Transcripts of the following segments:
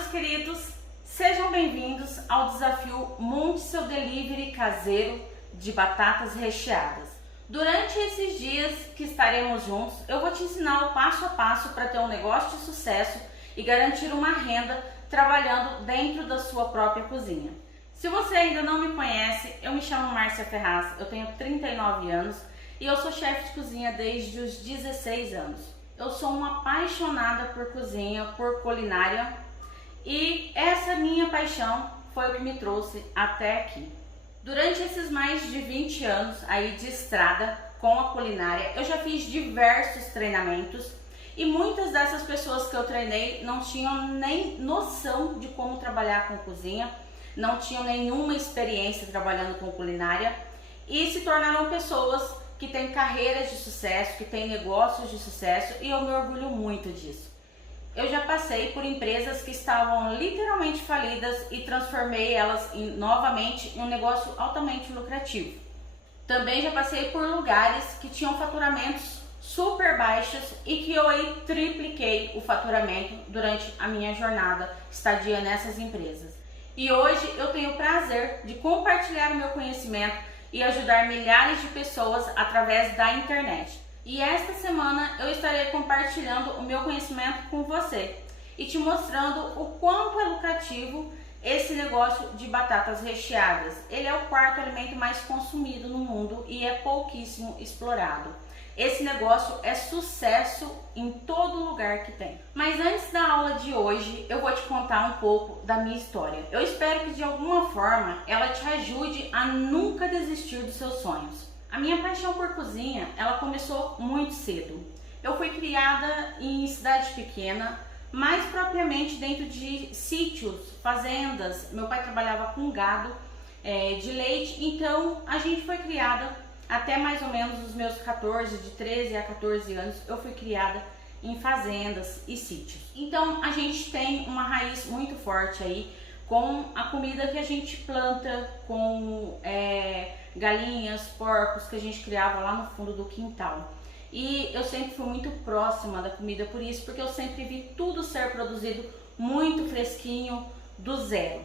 meus queridos, sejam bem-vindos ao desafio Monte Seu Delivery caseiro de batatas recheadas. Durante esses dias que estaremos juntos, eu vou te ensinar o passo a passo para ter um negócio de sucesso e garantir uma renda trabalhando dentro da sua própria cozinha. Se você ainda não me conhece, eu me chamo Márcia Ferraz, eu tenho 39 anos e eu sou chefe de cozinha desde os 16 anos. Eu sou uma apaixonada por cozinha, por culinária e essa minha paixão foi o que me trouxe até aqui. Durante esses mais de 20 anos aí de estrada com a culinária, eu já fiz diversos treinamentos e muitas dessas pessoas que eu treinei não tinham nem noção de como trabalhar com cozinha, não tinham nenhuma experiência trabalhando com culinária e se tornaram pessoas que têm carreiras de sucesso, que têm negócios de sucesso e eu me orgulho muito disso. Eu já passei por empresas que estavam literalmente falidas e transformei elas novamente em um negócio altamente lucrativo. Também já passei por lugares que tinham faturamentos super baixos e que eu aí tripliquei o faturamento durante a minha jornada, estadia nessas empresas. E hoje eu tenho o prazer de compartilhar o meu conhecimento e ajudar milhares de pessoas através da internet. E esta semana eu estarei compartilhando o meu conhecimento com você e te mostrando o quanto é lucrativo esse negócio de batatas recheadas. Ele é o quarto alimento mais consumido no mundo e é pouquíssimo explorado. Esse negócio é sucesso em todo lugar que tem. Mas antes da aula de hoje, eu vou te contar um pouco da minha história. Eu espero que de alguma forma ela te ajude a nunca desistir dos seus sonhos. A minha paixão por cozinha, ela começou muito cedo. Eu fui criada em cidade pequena, mais propriamente dentro de sítios, fazendas. Meu pai trabalhava com gado de leite, então a gente foi criada até mais ou menos os meus 14, de 13 a 14 anos, eu fui criada em fazendas e sítios. Então a gente tem uma raiz muito forte aí com a comida que a gente planta, com galinhas, porcos que a gente criava lá no fundo do quintal. E eu sempre fui muito próxima da comida por isso, porque eu sempre vi tudo ser produzido muito fresquinho, do zero.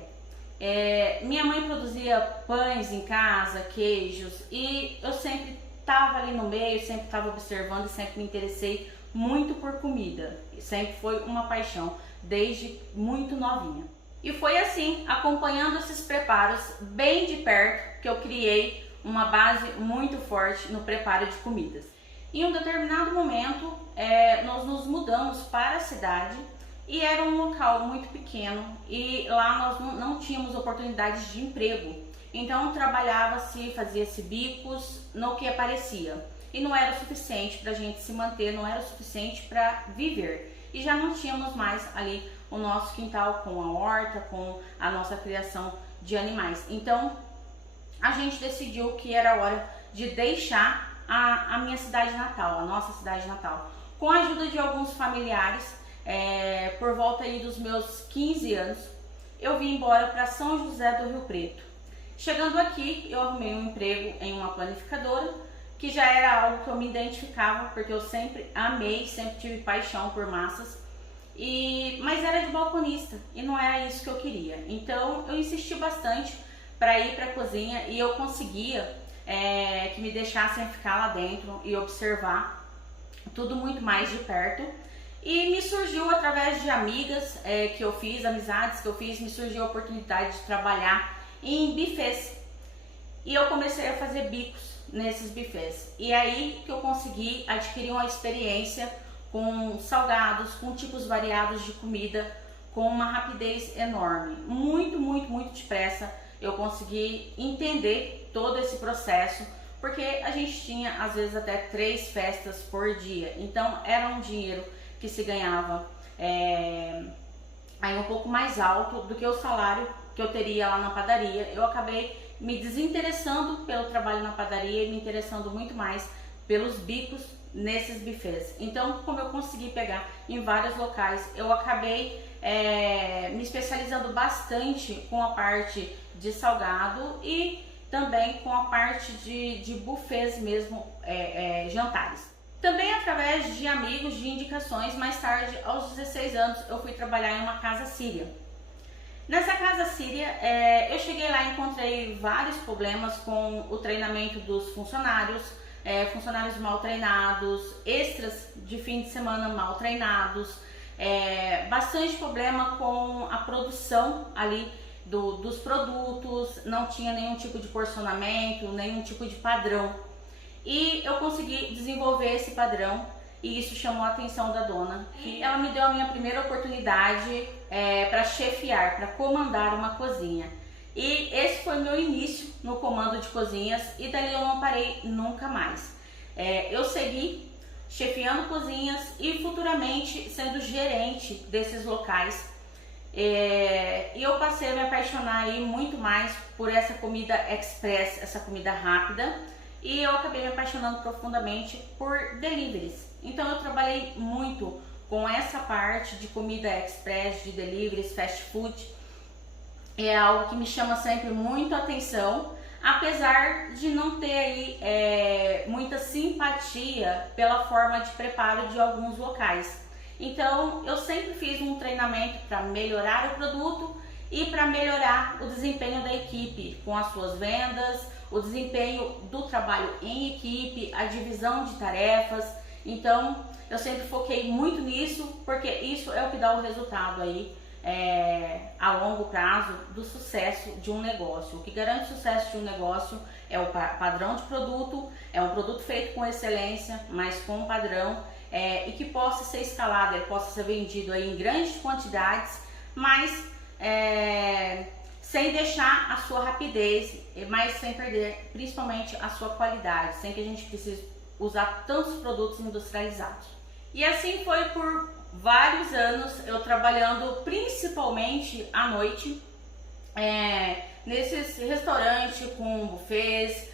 Minha mãe produzia pães em casa, queijos, e eu sempre estava ali no meio, sempre estava observando e sempre me interessei muito por comida. Sempre foi uma paixão, desde muito novinha. E foi assim, acompanhando esses preparos bem de perto, que eu criei uma base muito forte no preparo de comidas. Em um determinado momento, nós nos mudamos para a cidade e era um local muito pequeno e lá nós não tínhamos oportunidades de emprego. Então trabalhava-se, fazia-se bicos no que aparecia. E não era o suficiente para a gente se manter, não era o suficiente para viver. E já não tínhamos mais ali o nosso quintal com a horta, com a nossa criação de animais. Então a gente decidiu que era hora de deixar a minha cidade natal, a nossa cidade natal. Com a ajuda de alguns familiares, por volta aí dos meus 15 anos, eu vim embora para São José do Rio Preto. Chegando aqui, eu arrumei um emprego em uma panificadora, que já era algo que eu me identificava, porque eu sempre amei, sempre tive paixão por massas, mas era de balconista e não era isso que eu queria. Então eu insisti bastante para ir para a cozinha e eu conseguia que me deixassem ficar lá dentro e observar tudo muito mais de perto. E me surgiu através de amigas que eu fiz, amizades que eu fiz, me surgiu a oportunidade de trabalhar em buffets. E eu comecei a fazer bicos nesses buffets. E aí que eu consegui adquirir uma experiência com salgados, com tipos variados de comida, com uma rapidez enorme. Muito, muito, muito depressa eu consegui entender todo esse processo, porque a gente tinha às vezes até 3 festas por dia. Então era um dinheiro que se ganhava aí um pouco mais alto do que o salário que eu teria lá na padaria. Eu acabei me desinteressando pelo trabalho na padaria e me interessando muito mais pelos bicos nesses buffets. Então, como eu consegui pegar em vários locais, eu acabei me especializando bastante com a parte de salgado e também com a parte de buffets mesmo, jantares. Também através de amigos, de indicações, mais tarde, aos 16 anos, eu fui trabalhar em uma casa síria. Nessa casa síria, eu cheguei lá e encontrei vários problemas com o treinamento dos funcionários, funcionários mal treinados, extras de fim de semana mal treinados, bastante problema com a produção ali dos produtos, não tinha nenhum tipo de porcionamento, nenhum tipo de padrão. E eu consegui desenvolver esse padrão e isso chamou a atenção da dona. E ela me deu a minha primeira oportunidade para chefiar, para comandar uma cozinha. E esse foi meu início no comando de cozinhas e dali eu não parei nunca mais. Eu segui chefiando cozinhas e futuramente sendo gerente desses locais. E eu passei a me apaixonar aí muito mais por essa comida express, essa comida rápida, e eu acabei me apaixonando profundamente por deliveries. Então eu trabalhei muito com essa parte de comida express, de deliveries, fast food. É algo que me chama sempre muito a atenção, apesar de não ter aí muita simpatia pela forma de preparo de alguns locais. Então eu sempre fiz um treinamento para melhorar o produto e para melhorar o desempenho da equipe com as suas vendas, o desempenho do trabalho em equipe, a divisão de tarefas. Então eu sempre foquei muito nisso, porque isso é o que dá o resultado aí a longo prazo do sucesso de um negócio. O que garante o sucesso de um negócio é o padrão de produto, é um produto feito com excelência, mas com um padrão e que possa ser escalado, ele possa ser vendido aí em grandes quantidades, mas sem deixar a sua rapidez, mas sem perder principalmente a sua qualidade, sem que a gente precise usar tantos produtos industrializados. E assim foi por vários anos, eu trabalhando principalmente à noite, nesses restaurantes com buffets,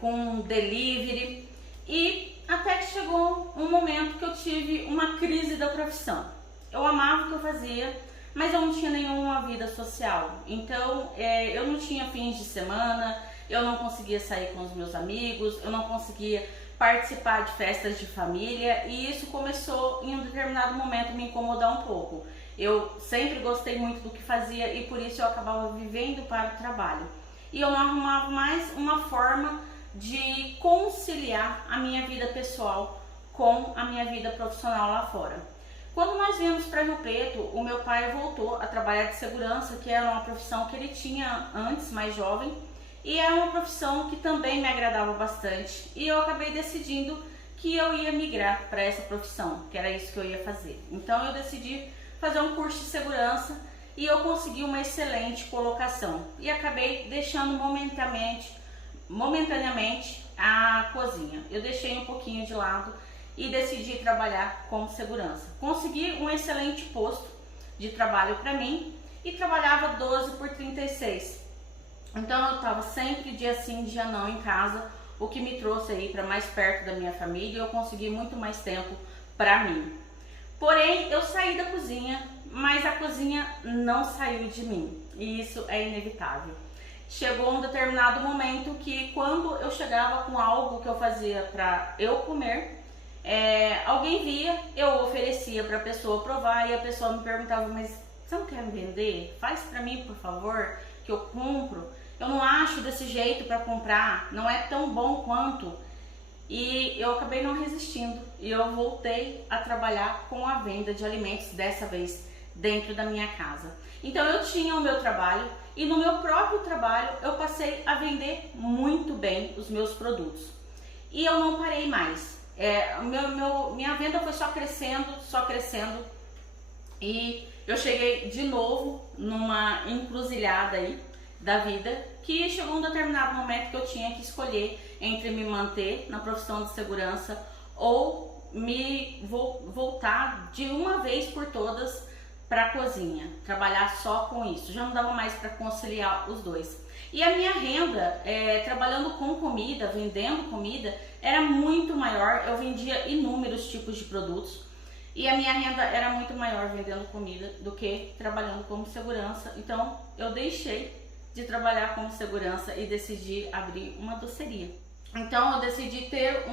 com delivery, e até que chegou um momento que eu tive uma crise da profissão. Eu amava o que eu fazia, mas eu não tinha nenhuma vida social. Então eu não tinha fins de semana, eu não conseguia sair com os meus amigos, eu não conseguia participar de festas de família, e isso começou em um determinado momento me incomodar um pouco. Eu sempre gostei muito do que fazia e por isso eu acabava vivendo para o trabalho. E eu não arrumava mais uma forma de conciliar a minha vida pessoal com a minha vida profissional lá fora. Quando nós viemos para Rio Preto, o meu pai voltou a trabalhar de segurança, que era uma profissão que ele tinha antes, mais jovem, e era uma profissão que também me agradava bastante. E eu acabei decidindo que eu ia migrar para essa profissão, que era isso que eu ia fazer. Então eu decidi fazer um curso de segurança e eu consegui uma excelente colocação. E acabei deixando momentaneamente a cozinha. Eu deixei um pouquinho de lado e decidi trabalhar como segurança. Consegui um excelente posto de trabalho para mim e trabalhava 12 por 36. Então eu estava sempre dia sim, dia não em casa, o que me trouxe aí para mais perto da minha família e eu consegui muito mais tempo para mim. Porém, eu saí da cozinha, mas a cozinha não saiu de mim e isso é inevitável. Chegou um determinado momento que quando eu chegava com algo que eu fazia para eu comer, alguém via, eu oferecia para a pessoa provar e a pessoa me perguntava, mas você não quer me vender? Faz para mim, por favor, que eu compro. Eu não acho desse jeito para comprar, não é tão bom quanto. E eu acabei não resistindo e eu voltei a trabalhar com a venda de alimentos, dessa vez dentro da minha casa. Então eu tinha o meu trabalho e no meu próprio trabalho eu passei a vender muito bem os meus produtos. E eu não parei mais. Minha venda foi só crescendo e eu cheguei de novo numa encruzilhada aí da vida, que chegou um determinado momento que eu tinha que escolher entre me manter na profissão de segurança ou me voltar de uma vez por todas para a cozinha, trabalhar só com isso. Já não dava mais para conciliar os dois. E a minha renda, trabalhando com comida, vendendo comida, era muito maior. Eu vendia inúmeros tipos de produtos e a minha renda era muito maior vendendo comida do que trabalhando como segurança. Então eu deixei de trabalhar como segurança e decidi abrir uma doceria. Então eu decidi ter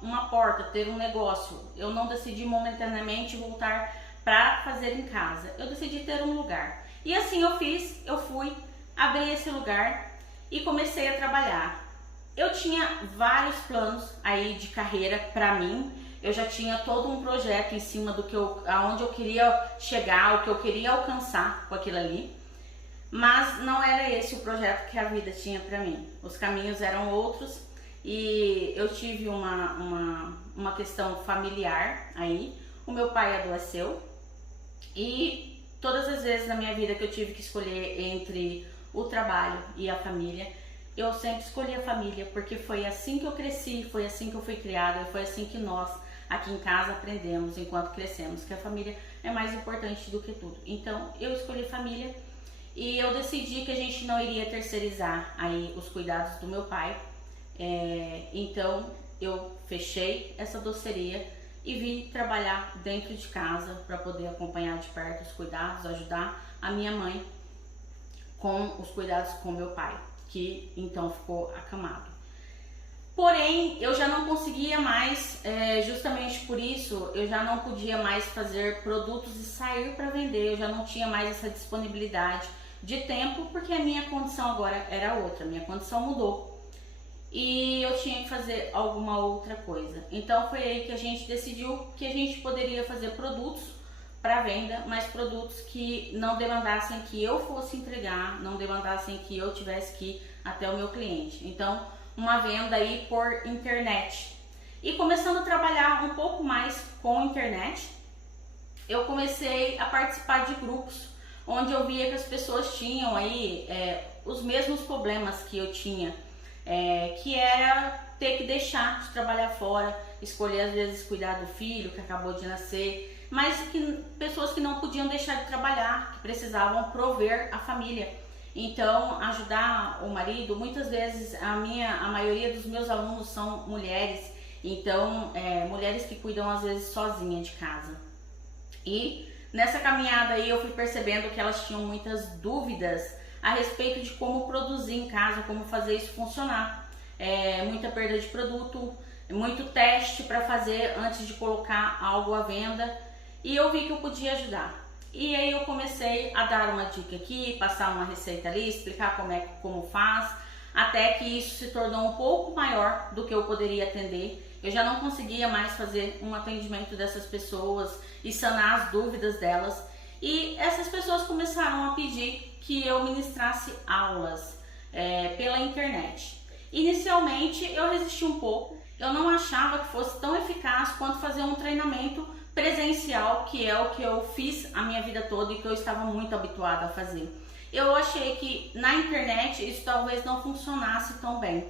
uma porta, ter um negócio. Eu não decidi momentaneamente voltar para fazer em casa. Eu decidi ter um lugar. E assim eu fiz, eu fui, abri esse lugar e comecei a trabalhar. Eu tinha vários planos aí de carreira para mim. Eu já tinha todo um projeto em cima do que aonde eu queria chegar, o que eu queria alcançar com aquilo ali. Mas não era esse o projeto que a vida tinha para mim. Os caminhos eram outros e eu tive uma questão familiar aí. O meu pai adoeceu e todas as vezes na minha vida que eu tive que escolher entre o trabalho e a família, eu sempre escolhi a família, porque foi assim que eu cresci, foi assim que eu fui criada, e foi assim que nós aqui em casa aprendemos enquanto crescemos, que a família é mais importante do que tudo. Então eu escolhi família e eu decidi que a gente não iria terceirizar aí os cuidados do meu pai. Então eu fechei essa doceria e vim trabalhar dentro de casa para poder acompanhar de perto os cuidados, ajudar a minha mãe com os cuidados com meu pai, que então ficou acamado. Porém, eu já não conseguia mais, justamente por isso, eu já não podia mais fazer produtos e sair para vender, eu já não tinha mais essa disponibilidade de tempo, porque a minha condição agora era outra, minha condição mudou. E eu tinha que fazer alguma outra coisa. Então foi aí que a gente decidiu que a gente poderia fazer produtos para venda, mas produtos que não demandassem que eu fosse entregar, não demandassem que eu tivesse que ir até o meu cliente. Então, uma venda aí por internet. E começando a trabalhar um pouco mais com a internet, eu comecei a participar de grupos onde eu via que as pessoas tinham aí os mesmos problemas que eu tinha, que era ter que deixar de trabalhar fora, escolher às vezes cuidar do filho que acabou de nascer, mas pessoas que não podiam deixar de trabalhar, que precisavam prover a família. Então, ajudar o marido, muitas vezes a maioria dos meus alunos são mulheres, então mulheres que cuidam às vezes sozinhas de casa. E nessa caminhada aí eu fui percebendo que elas tinham muitas dúvidas a respeito de como produzir em casa, como fazer isso funcionar. Muita perda de produto, muito teste para fazer antes de colocar algo à venda, e eu vi que eu podia ajudar. E aí eu comecei a dar uma dica aqui, passar uma receita ali, explicar como faz, até que isso se tornou um pouco maior do que eu poderia atender. Eu já não conseguia mais fazer um atendimento dessas pessoas e sanar as dúvidas delas. E essas pessoas começaram a pedir que eu ministrasse aulas pela internet. Inicialmente eu resisti um pouco, eu não achava que fosse tão eficaz quanto fazer um treinamento presencial, que é o que eu fiz a minha vida toda e que eu estava muito habituada a fazer. Eu achei que na internet isso talvez não funcionasse tão bem,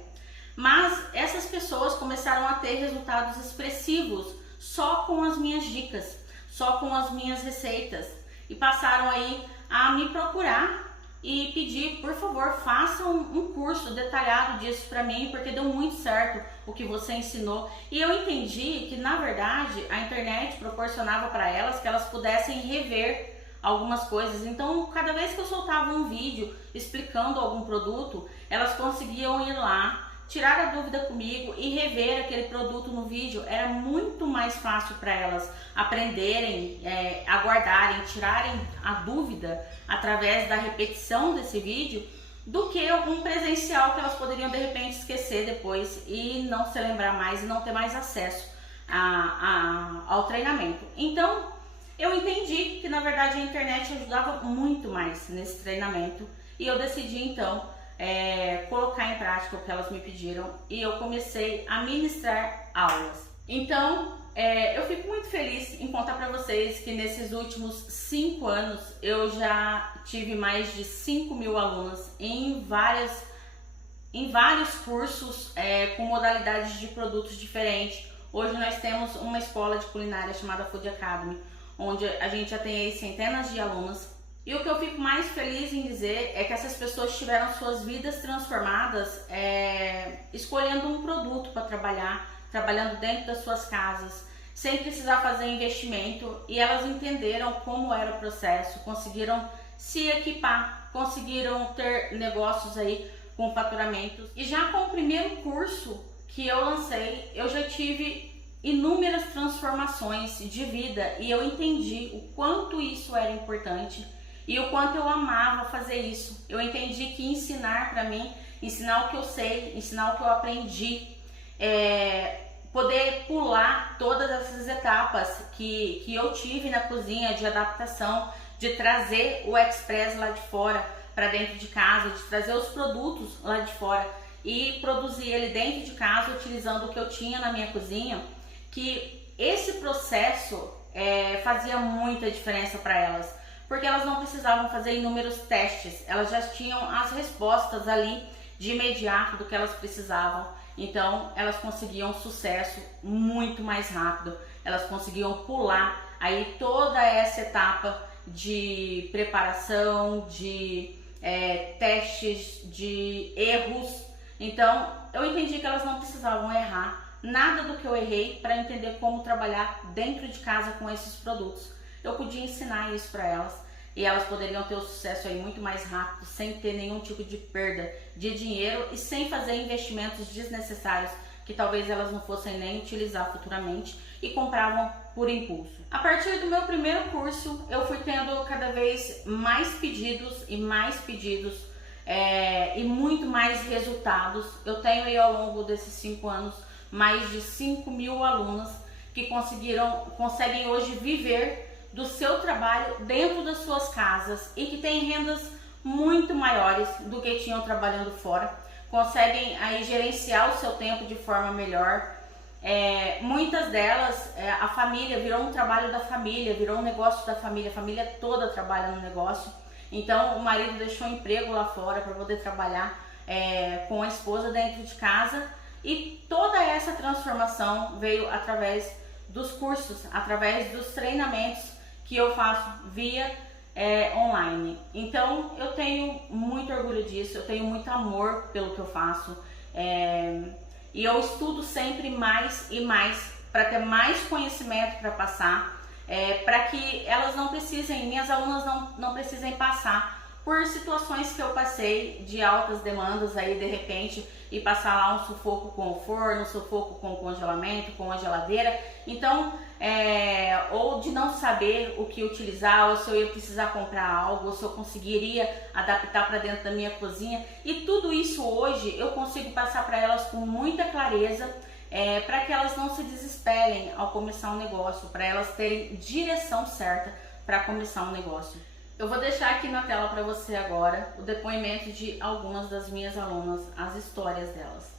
mas essas pessoas começaram a ter resultados expressivos só com as minhas dicas, só com as minhas receitas, e passaram aí a me procurar e pedir, por favor, façam um curso detalhado disso para mim, porque deu muito certo o que você ensinou. E eu entendi que, na verdade, a internet proporcionava para elas que elas pudessem rever algumas coisas. Então, cada vez que eu soltava um vídeo explicando algum produto, elas conseguiam ir lá, tirar a dúvida comigo e rever aquele produto no vídeo. Era muito mais fácil para elas aprenderem, aguardarem, tirarem a dúvida através da repetição desse vídeo, do que algum presencial que elas poderiam de repente esquecer depois e não se lembrar mais e não ter mais acesso ao treinamento. Então eu entendi que na verdade a internet ajudava muito mais nesse treinamento, e eu decidi então colocar em prática o que elas me pediram, e eu comecei a ministrar aulas. Então eu fico muito feliz em contar para vocês que nesses últimos 5 anos eu já tive mais de 5.000 alunas em vários cursos com modalidades de produtos diferentes. Hoje nós temos uma escola de culinária chamada Food Academy, onde a gente já tem aí centenas de alunas. E o que eu fico mais feliz em dizer é que essas pessoas tiveram suas vidas transformadas escolhendo um produto para trabalhar, trabalhando dentro das suas casas, sem precisar fazer investimento, e elas entenderam como era o processo, conseguiram se equipar, conseguiram ter negócios aí com faturamentos. E já com o primeiro curso que eu lancei, eu já tive inúmeras transformações de vida e eu entendi o quanto isso era importante e o quanto eu amava fazer isso. Eu entendi que ensinar para mim, ensinar o que eu sei, ensinar o que eu aprendi, poder pular todas essas etapas que eu tive na cozinha de adaptação, de trazer o express lá de fora para dentro de casa, de trazer os produtos lá de fora e produzir ele dentro de casa utilizando o que eu tinha na minha cozinha, que esse processo fazia muita diferença para elas, porque elas não precisavam fazer inúmeros testes, elas já tinham as respostas ali de imediato do que elas precisavam. Então elas conseguiam sucesso muito mais rápido, elas conseguiam pular aí toda essa etapa de preparação, de testes, de erros. Então eu entendi que elas não precisavam errar nada do que eu errei para entender como trabalhar dentro de casa com esses produtos. Eu podia ensinar isso para elas e elas poderiam ter o sucesso aí muito mais rápido, sem ter nenhum tipo de perda de dinheiro e sem fazer investimentos desnecessários que talvez elas não fossem nem utilizar futuramente e compravam por impulso. A partir do meu primeiro curso, eu fui tendo cada vez mais pedidos e muito mais resultados. Eu tenho aí ao longo desses 5 anos mais de 5.000 alunas que conseguem hoje viver do seu trabalho dentro das suas casas e que têm rendas muito maiores do que tinham trabalhando fora, conseguem aí gerenciar o seu tempo de forma melhor. Muitas delas, a família virou um trabalho da família, virou um negócio da família, a família toda trabalha no negócio. Então o marido deixou emprego lá fora para poder trabalhar com a esposa dentro de casa, e toda essa transformação veio através dos cursos, através dos treinamentos que eu faço via online. Então eu tenho muito orgulho disso, eu tenho muito amor pelo que eu faço, e eu estudo sempre mais e mais para ter mais conhecimento para passar, para que elas não precisem, minhas alunas não precisem passar por situações que eu passei de altas demandas aí de repente e passar lá um sufoco com o forno, um sufoco com o congelamento, com a geladeira. Então, ou de não saber o que utilizar, ou se eu ia precisar comprar algo, ou se eu conseguiria adaptar para dentro da minha cozinha. E tudo isso hoje eu consigo passar para elas com muita clareza, para que elas não se desesperem ao começar um negócio, para elas terem direção certa para começar um negócio. Eu vou deixar aqui na tela para você agora o depoimento de algumas das minhas alunas, as histórias delas.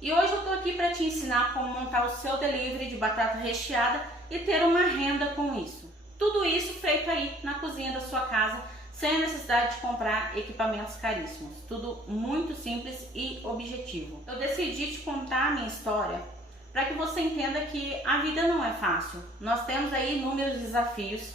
E hoje eu tô aqui para te ensinar como montar o seu delivery de batata recheada e ter uma renda com isso. Tudo isso feito aí na cozinha da sua casa, sem a necessidade de comprar equipamentos caríssimos. Tudo muito simples e objetivo. Eu decidi te contar a minha história para que você entenda que a vida não é fácil. Nós temos aí inúmeros desafios.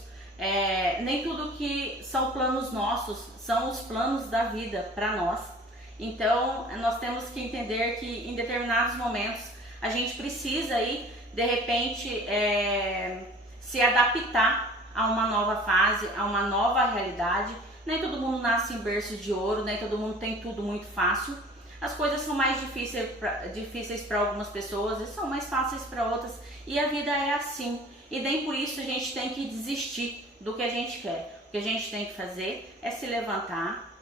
Nem tudo que são planos nossos são os planos da vida para nós. Então nós temos que entender que em determinados momentos a gente precisa aí de repente se adaptar a uma nova fase, a uma nova realidade. Nem todo mundo nasce em berço de ouro, nem todo mundo tem tudo muito fácil. As coisas são mais difíceis para algumas pessoas e são mais fáceis para outras, e a vida é assim. E nem por isso a gente tem que desistir do que a gente quer. O que a gente tem que fazer é se levantar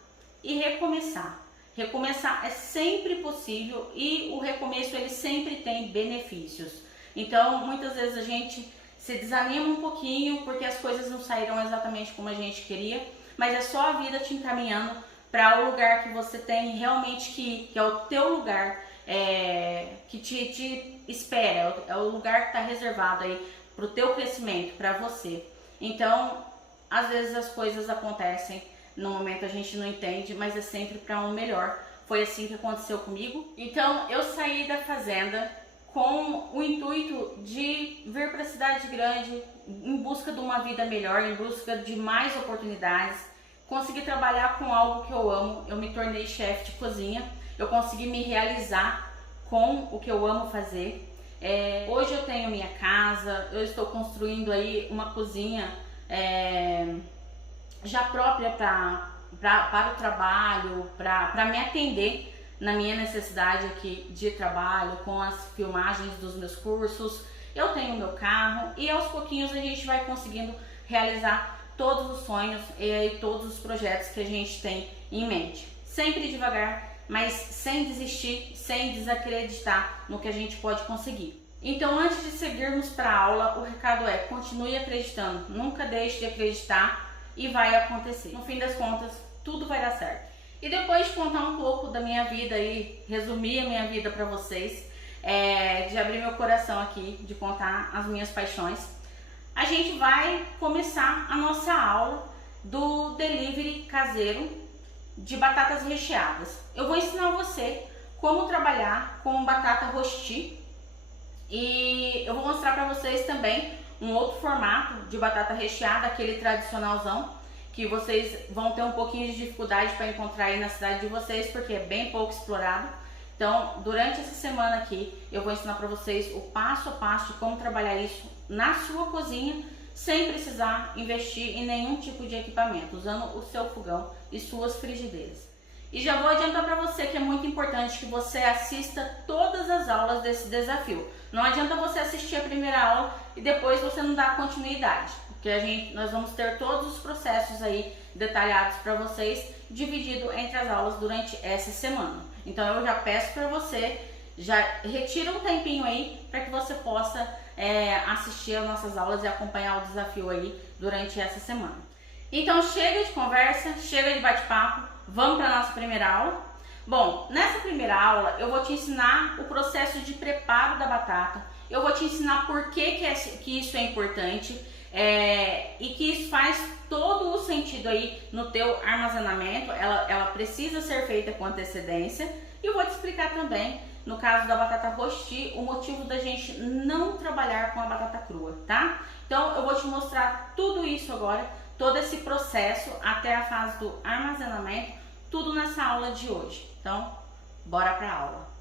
e recomeçar. recomeçar é sempre possível e o recomeço ele sempre tem benefícios. Então, muitas vezes a gente se desanima um pouquinho porque as coisas não saíram exatamente como a gente queria, mas é só a vida te encaminhando para o lugar que você tem realmente que é o teu lugar, que te espera, é o lugar que está reservado aí para o teu crescimento, para você. Então, às vezes as coisas acontecem, no momento a gente não entende, mas é sempre para um melhor. Foi assim que aconteceu comigo. Então, eu saí da fazenda com o intuito de vir para a cidade grande em busca de uma vida melhor, em busca de mais oportunidades, consegui trabalhar com algo que eu amo. Eu me tornei chefe de cozinha, eu consegui me realizar com o que eu amo fazer. Hoje eu tenho minha casa, eu estou construindo aí uma cozinha já própria para o trabalho, para me atender na minha necessidade aqui de trabalho, com as filmagens dos meus cursos. Eu tenho meu carro e aos pouquinhos a gente vai conseguindo realizar todos os sonhos e todos os projetos que a gente tem em mente. Sempre devagar, mas sem desistir, sem desacreditar no que a gente pode conseguir. Então, antes de seguirmos para a aula, o recado é: continue acreditando, nunca deixe de acreditar e vai acontecer. No fim das contas, tudo vai dar certo. E depois de contar um pouco da minha vida e resumir a minha vida para vocês, de abrir meu coração aqui, de contar as minhas paixões, a gente vai começar a nossa aula do delivery caseiro de batatas recheadas. Eu vou ensinar você como trabalhar com batata rosti e eu vou mostrar para vocês também um outro formato de batata recheada, aquele tradicionalzão, que vocês vão ter um pouquinho de dificuldade para encontrar aí na cidade de vocês, porque é bem pouco explorado. Então, durante essa semana aqui, eu vou ensinar para vocês o passo a passo de como trabalhar isso na sua cozinha, sem precisar investir em nenhum tipo de equipamento, usando o seu fogão e suas frigideiras. E já vou adiantar para você que é muito importante que você assista todas as aulas desse desafio. Não adianta você assistir a primeira aula e depois você não dar continuidade, porque nós vamos ter todos os processos aí detalhados para vocês, dividido entre as aulas durante essa semana. Então eu já peço para você, já retira um tempinho aí para que você possa assistir as nossas aulas e acompanhar o desafio aí durante essa semana. Então chega de conversa, chega de bate-papo, vamos para a nossa primeira aula. Bom, nessa primeira aula eu vou te ensinar o processo de preparo da batata, eu vou te ensinar por que isso é importante e que isso faz todo o sentido aí no teu armazenamento. Ela precisa ser feita com antecedência, e eu vou te explicar também, no caso da batata rosti, o motivo da gente não trabalhar com a batata crua, tá? Então eu vou te mostrar tudo isso agora, todo esse processo até a fase do armazenamento, tudo nessa aula de hoje. Então, bora para a aula.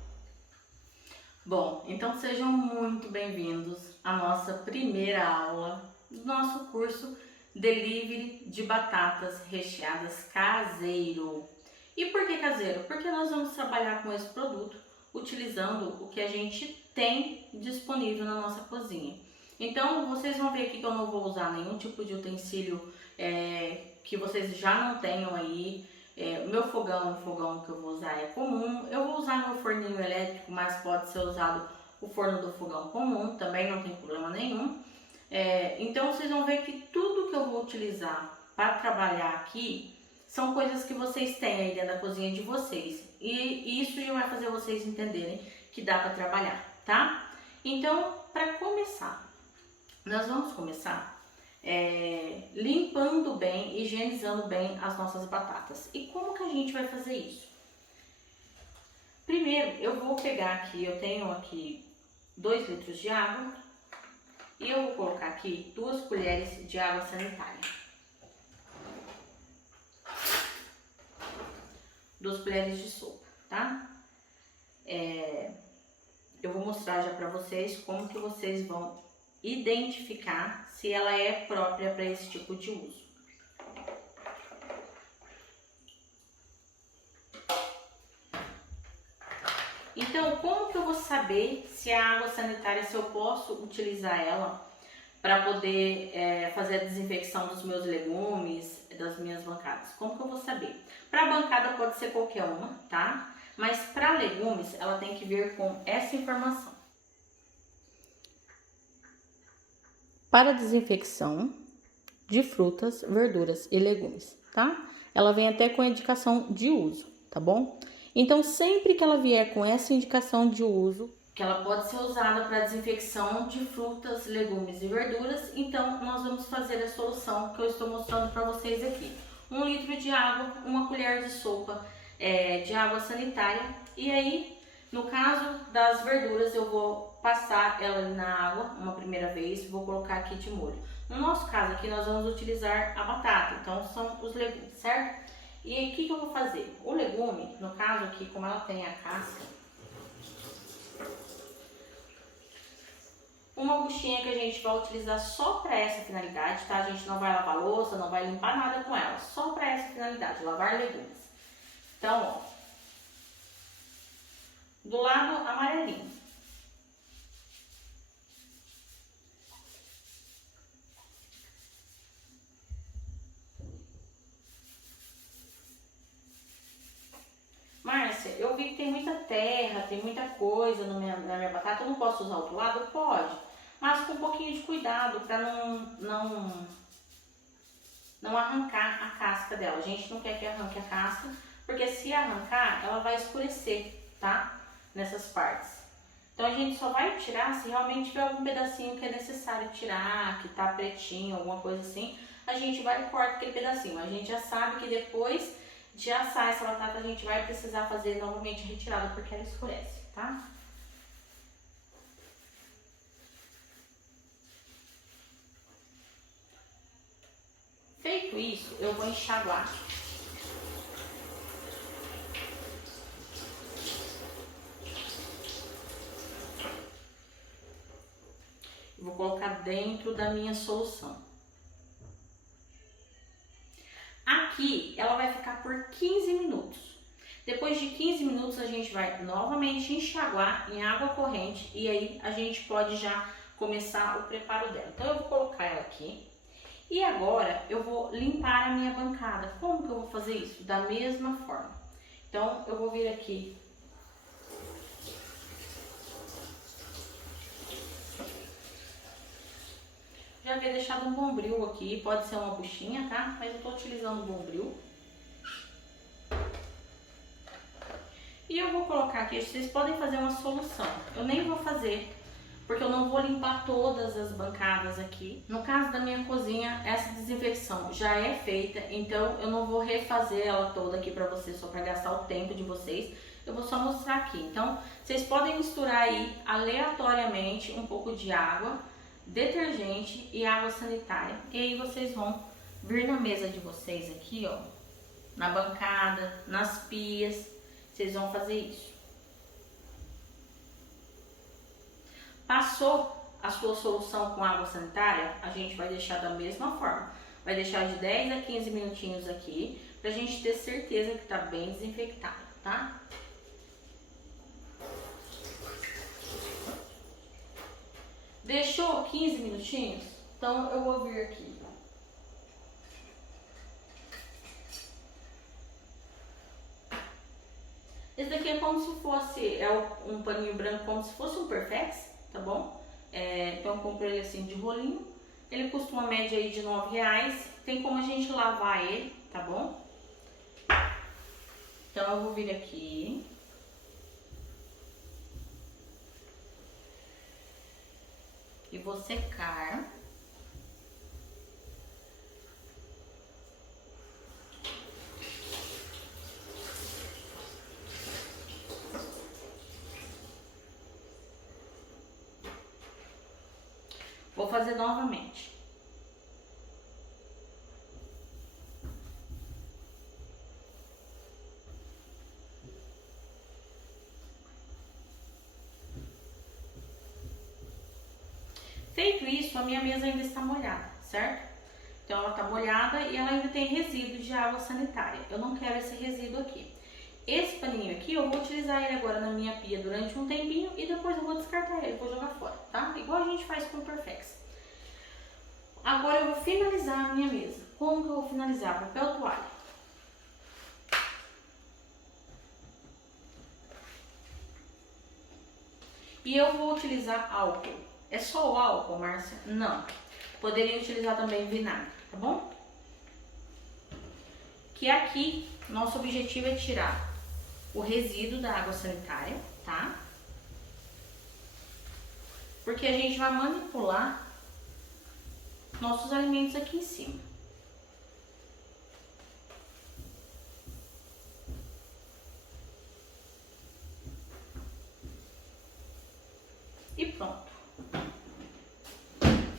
Bom, então sejam muito bem-vindos à nossa primeira aula do nosso curso Delivery de Batatas Recheadas Caseiro. E por que caseiro? Porque nós vamos trabalhar com esse produto utilizando o que a gente tem disponível na nossa cozinha. Então, vocês vão ver aqui que eu não vou usar nenhum tipo de utensílio que vocês já não tenham aí. Meu fogão, o fogão que eu vou usar é comum. Eu vou usar meu forninho elétrico, mas pode ser usado o forno do fogão comum, também não tem problema nenhum. Então vocês vão ver que tudo que eu vou utilizar para trabalhar aqui são coisas que vocês têm aí dentro da cozinha de vocês. E isso já vai fazer vocês entenderem que dá para trabalhar, tá? Então, para começar, nós vamos começar limpando bem, higienizando bem as nossas batatas. E como que a gente vai fazer isso? Primeiro, eu vou pegar aqui, eu tenho aqui 2 litros de água e eu vou colocar aqui 2 colheres de água sanitária. 2 colheres de sopa, tá? Eu vou mostrar já para vocês como que vocês vão identificar se ela é própria para esse tipo de uso. Então, como que eu vou saber se a água sanitária, se eu posso utilizar ela para poder fazer a desinfecção dos meus legumes, das minhas bancadas? Como que eu vou saber? Para bancada pode ser qualquer uma, tá? Mas para legumes ela tem que vir com essa informação. Para desinfecção de frutas, verduras e legumes, tá? Ela vem até com a indicação de uso, tá bom? Então, sempre que ela vier com essa indicação de uso, que ela pode ser usada para desinfecção de frutas, legumes e verduras, então nós vamos fazer a solução que eu estou mostrando para vocês aqui. 1 litro de água, 1 colher de sopa de água sanitária, e aí, no caso das verduras, eu vou passar ela na água uma primeira vez, vou colocar aqui de molho. No nosso caso aqui, nós vamos utilizar a batata, então são os legumes, certo? E aí, o que eu vou fazer? O legume, no caso aqui, como ela tem a casca, uma buchinha que a gente vai utilizar só para essa finalidade, tá? A gente não vai lavar louça, não vai limpar nada com ela, só para essa finalidade, lavar legumes. Então, ó, do lado amarelinho. Márcia, eu vi que tem muita terra, tem muita coisa na minha batata, eu não posso usar outro lado? Pode, mas com um pouquinho de cuidado para não arrancar a casca dela. A gente não quer que arranque a casca, porque se arrancar, ela vai escurecer, tá? Nessas partes. Então a gente só vai tirar se realmente tiver algum pedacinho que é necessário tirar, que tá pretinho, alguma coisa assim, a gente vai e corta aquele pedacinho. A gente já sabe que depois de assar essa batata, a gente vai precisar fazer novamente a retirada, porque ela escurece, tá? Feito isso, eu vou enxaguar. Vou colocar dentro da minha solução. Aqui ela vai ficar por 15 minutos. Depois de 15 minutos a gente vai novamente enxaguar em água corrente e aí a gente pode já começar o preparo dela. Então eu vou colocar ela aqui e agora eu vou limpar a minha bancada. Como que eu vou fazer isso? Da mesma forma. Então eu vou vir aqui. Já havia deixado um bombril aqui, pode ser uma buchinha, tá? Mas eu tô utilizando o bombril. E eu vou colocar aqui, vocês podem fazer uma solução. Eu nem vou fazer, porque eu não vou limpar todas as bancadas aqui. No caso da minha cozinha, essa desinfecção já é feita, então eu não vou refazer ela toda aqui pra vocês, só pra gastar o tempo de vocês. Eu vou só mostrar aqui. Então, vocês podem misturar aí, aleatoriamente, um pouco de água, detergente e água sanitária. E aí vocês vão vir na mesa de vocês aqui, ó, na bancada, nas pias, vocês vão fazer isso. Passou a sua solução com água sanitária, a gente vai deixar da mesma forma. Vai deixar de 10 a 15 minutinhos aqui, pra gente ter certeza que tá bem desinfectado, tá? Deixou 15 minutinhos? Então eu vou vir aqui. Esse daqui é como se fosse, um paninho branco, como se fosse um Perfex, tá bom? Então eu comprei ele assim de rolinho. Ele custa uma média aí de R$9. Tem como a gente lavar ele, tá bom? Então eu vou vir aqui. E vou secar. Vou fazer novamente. Feito isso, a minha mesa ainda está molhada, certo? Então ela está molhada e ela ainda tem resíduo de água sanitária. Eu não quero esse resíduo aqui. Esse paninho aqui, eu vou utilizar ele agora na minha pia durante um tempinho e depois eu vou descartar ele, vou jogar fora, tá? Igual a gente faz com o Perfex. Agora eu vou finalizar a minha mesa. Como que eu vou finalizar? Papel toalha. E eu vou utilizar álcool. É só o álcool, Márcia? Não. Poderia utilizar também vinagre, tá bom? Que aqui, nosso objetivo é tirar o resíduo da água sanitária, tá? Porque a gente vai manipular nossos alimentos aqui em cima. E pronto.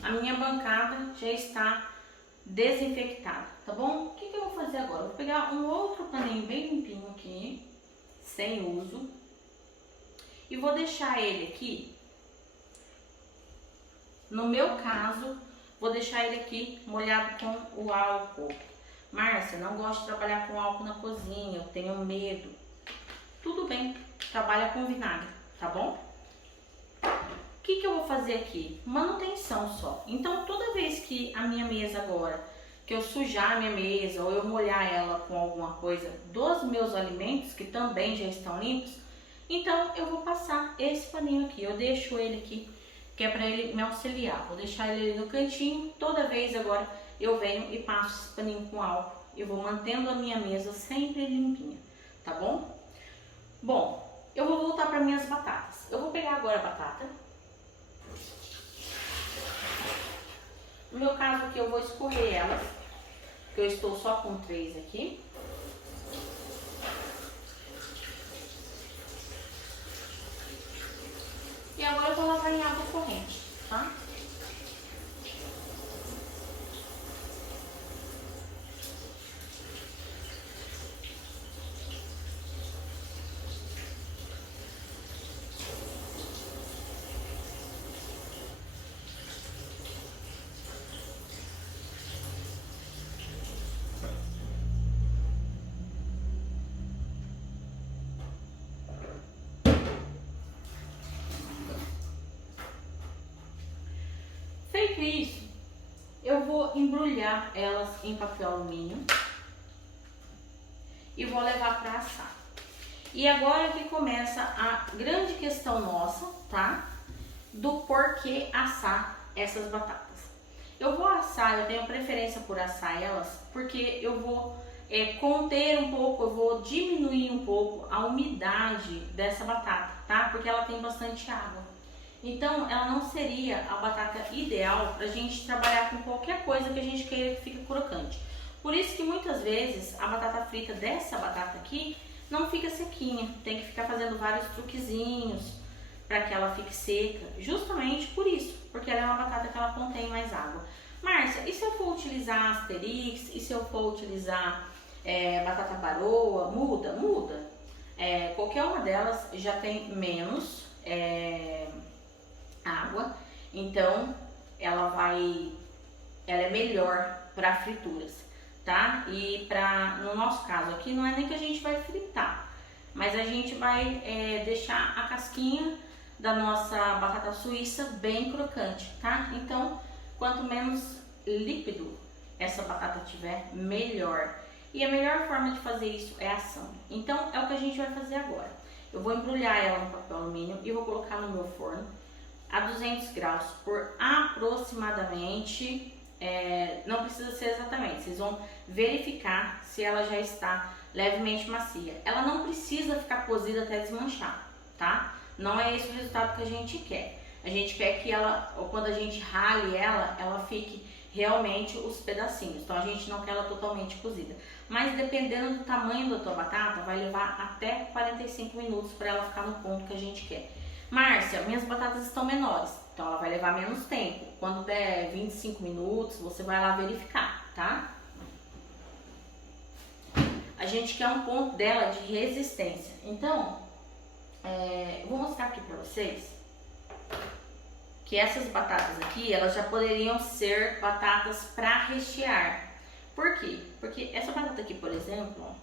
A minha bancada já está desinfectada, tá bom? O que eu vou fazer agora? Eu vou pegar um outro paninho bem limpinho aqui, sem uso, e vou deixar ele aqui. No meu caso, vou deixar ele aqui molhado com o álcool. Márcia, não gosto de trabalhar com álcool na cozinha, eu tenho medo. Tudo bem, trabalha com vinagre, tá bom? O que eu vou fazer aqui? Manutenção só. Então, toda vez que a minha mesa agora, que eu sujar a minha mesa ou eu molhar ela com alguma coisa dos meus alimentos, que também já estão limpos, então eu vou passar esse paninho aqui. Eu deixo ele aqui, que é para ele me auxiliar. Vou deixar ele ali no cantinho. Toda vez agora eu venho e passo esse paninho com álcool. Eu vou mantendo a minha mesa sempre limpinha, tá bom? Bom, eu vou voltar para minhas batatas. Eu vou pegar agora a batata. No meu caso aqui eu vou escorrer elas, porque eu estou só com 3 aqui. E agora eu vou lavar em água corrente, tá? Feito isso, eu vou embrulhar elas em papel alumínio e vou levar para assar. E agora que começa a grande questão nossa, tá? Do porquê assar essas batatas. Eu vou assar, eu tenho preferência por assar elas, porque eu vou conter um pouco, eu vou diminuir um pouco a umidade dessa batata, tá? Porque ela tem bastante água. Então, ela não seria a batata ideal para a gente trabalhar com qualquer coisa que a gente queira que fique crocante. Por isso que muitas vezes a batata frita dessa batata aqui não fica sequinha. Tem que ficar fazendo vários truquezinhos para que ela fique seca. Justamente por isso, porque ela é uma batata que ela contém mais água. Márcia, e se eu for utilizar Asterix? E se eu for utilizar batata baroa? Muda? Muda. Qualquer uma delas já tem menos água, então ela é melhor para frituras, tá? E no nosso caso aqui não é nem que a gente vai fritar, mas a gente vai deixar a casquinha da nossa batata suíça bem crocante, tá? Então, quanto menos líquido essa batata tiver, melhor. E a melhor forma de fazer isso é assando. Então, é o que a gente vai fazer agora. Eu vou embrulhar ela no papel alumínio e vou colocar no meu forno a 200 graus por aproximadamente, não precisa ser exatamente, vocês vão verificar se ela já está levemente macia. Ela não precisa ficar cozida até desmanchar, tá? Não é esse o resultado que a gente quer. A gente quer que ela, ou quando a gente rale ela fique realmente os pedacinhos. Então a gente não quer ela totalmente cozida. Mas dependendo do tamanho da tua batata, vai levar até 45 minutos para ela ficar no ponto que a gente quer. Márcia, minhas batatas estão menores, então ela vai levar menos tempo. Quando der 25 minutos, você vai lá verificar, tá? A gente quer um ponto dela de resistência. Então, eu vou mostrar aqui pra vocês que essas batatas aqui, elas já poderiam ser batatas para rechear. Por quê? Porque essa batata aqui, por exemplo, ó,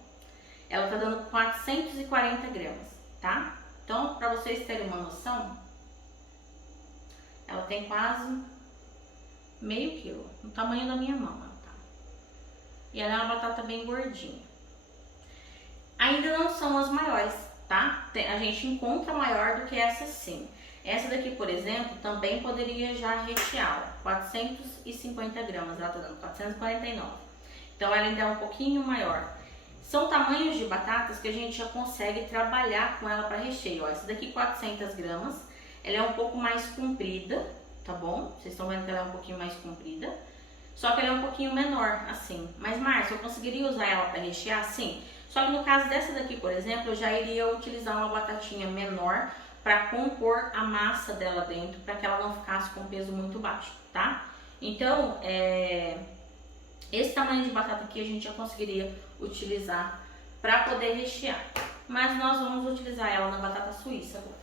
ela tá dando 440 gramas, tá? Então, para vocês terem uma noção, ela tem quase meio quilo, no tamanho da minha mão, tá? E ela é uma batata bem gordinha. Ainda não são as maiores, tá? A gente encontra maior do que essa sim. Essa daqui, por exemplo, também poderia já recheá-la, 450 gramas, ela tá dando 449. Então ela ainda é um pouquinho maior. São tamanhos de batatas que a gente já consegue trabalhar com ela para recheio. Ó, essa daqui 400 gramas, ela é um pouco mais comprida, tá bom? Vocês estão vendo que ela é um pouquinho mais comprida. Só que ela é um pouquinho menor, assim. Mas, Márcia, eu conseguiria usar ela para rechear? Sim. Só que no caso dessa daqui, por exemplo, eu já iria utilizar uma batatinha menor para compor a massa dela dentro, para que ela não ficasse com peso muito baixo, tá? Então, esse tamanho de batata aqui a gente já conseguiria utilizar para poder rechear. Mas nós vamos utilizar ela na batata suíça agora.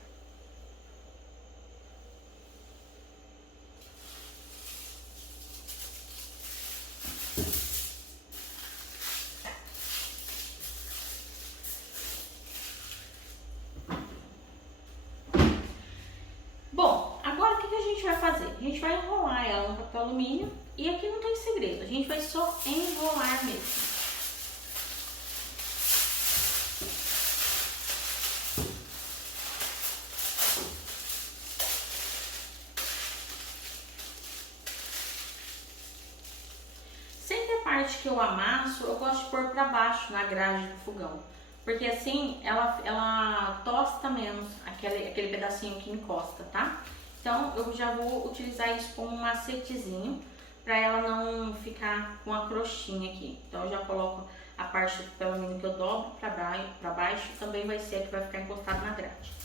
Bom, agora o que a gente vai fazer? A gente vai enrolar ela no papel alumínio e aqui não tem segredo, a gente vai só enrolar mesmo. Sempre a parte que eu amasso, eu gosto de pôr para baixo na grade do fogão. Porque assim ela tosta menos aquele pedacinho que encosta, tá? Então eu já vou utilizar isso como um macetezinho para ela não ficar com a crostinha aqui. Então eu já coloco a parte do papel alumínio que eu dobro para baixo, também vai ser a que vai ficar encostado na grade.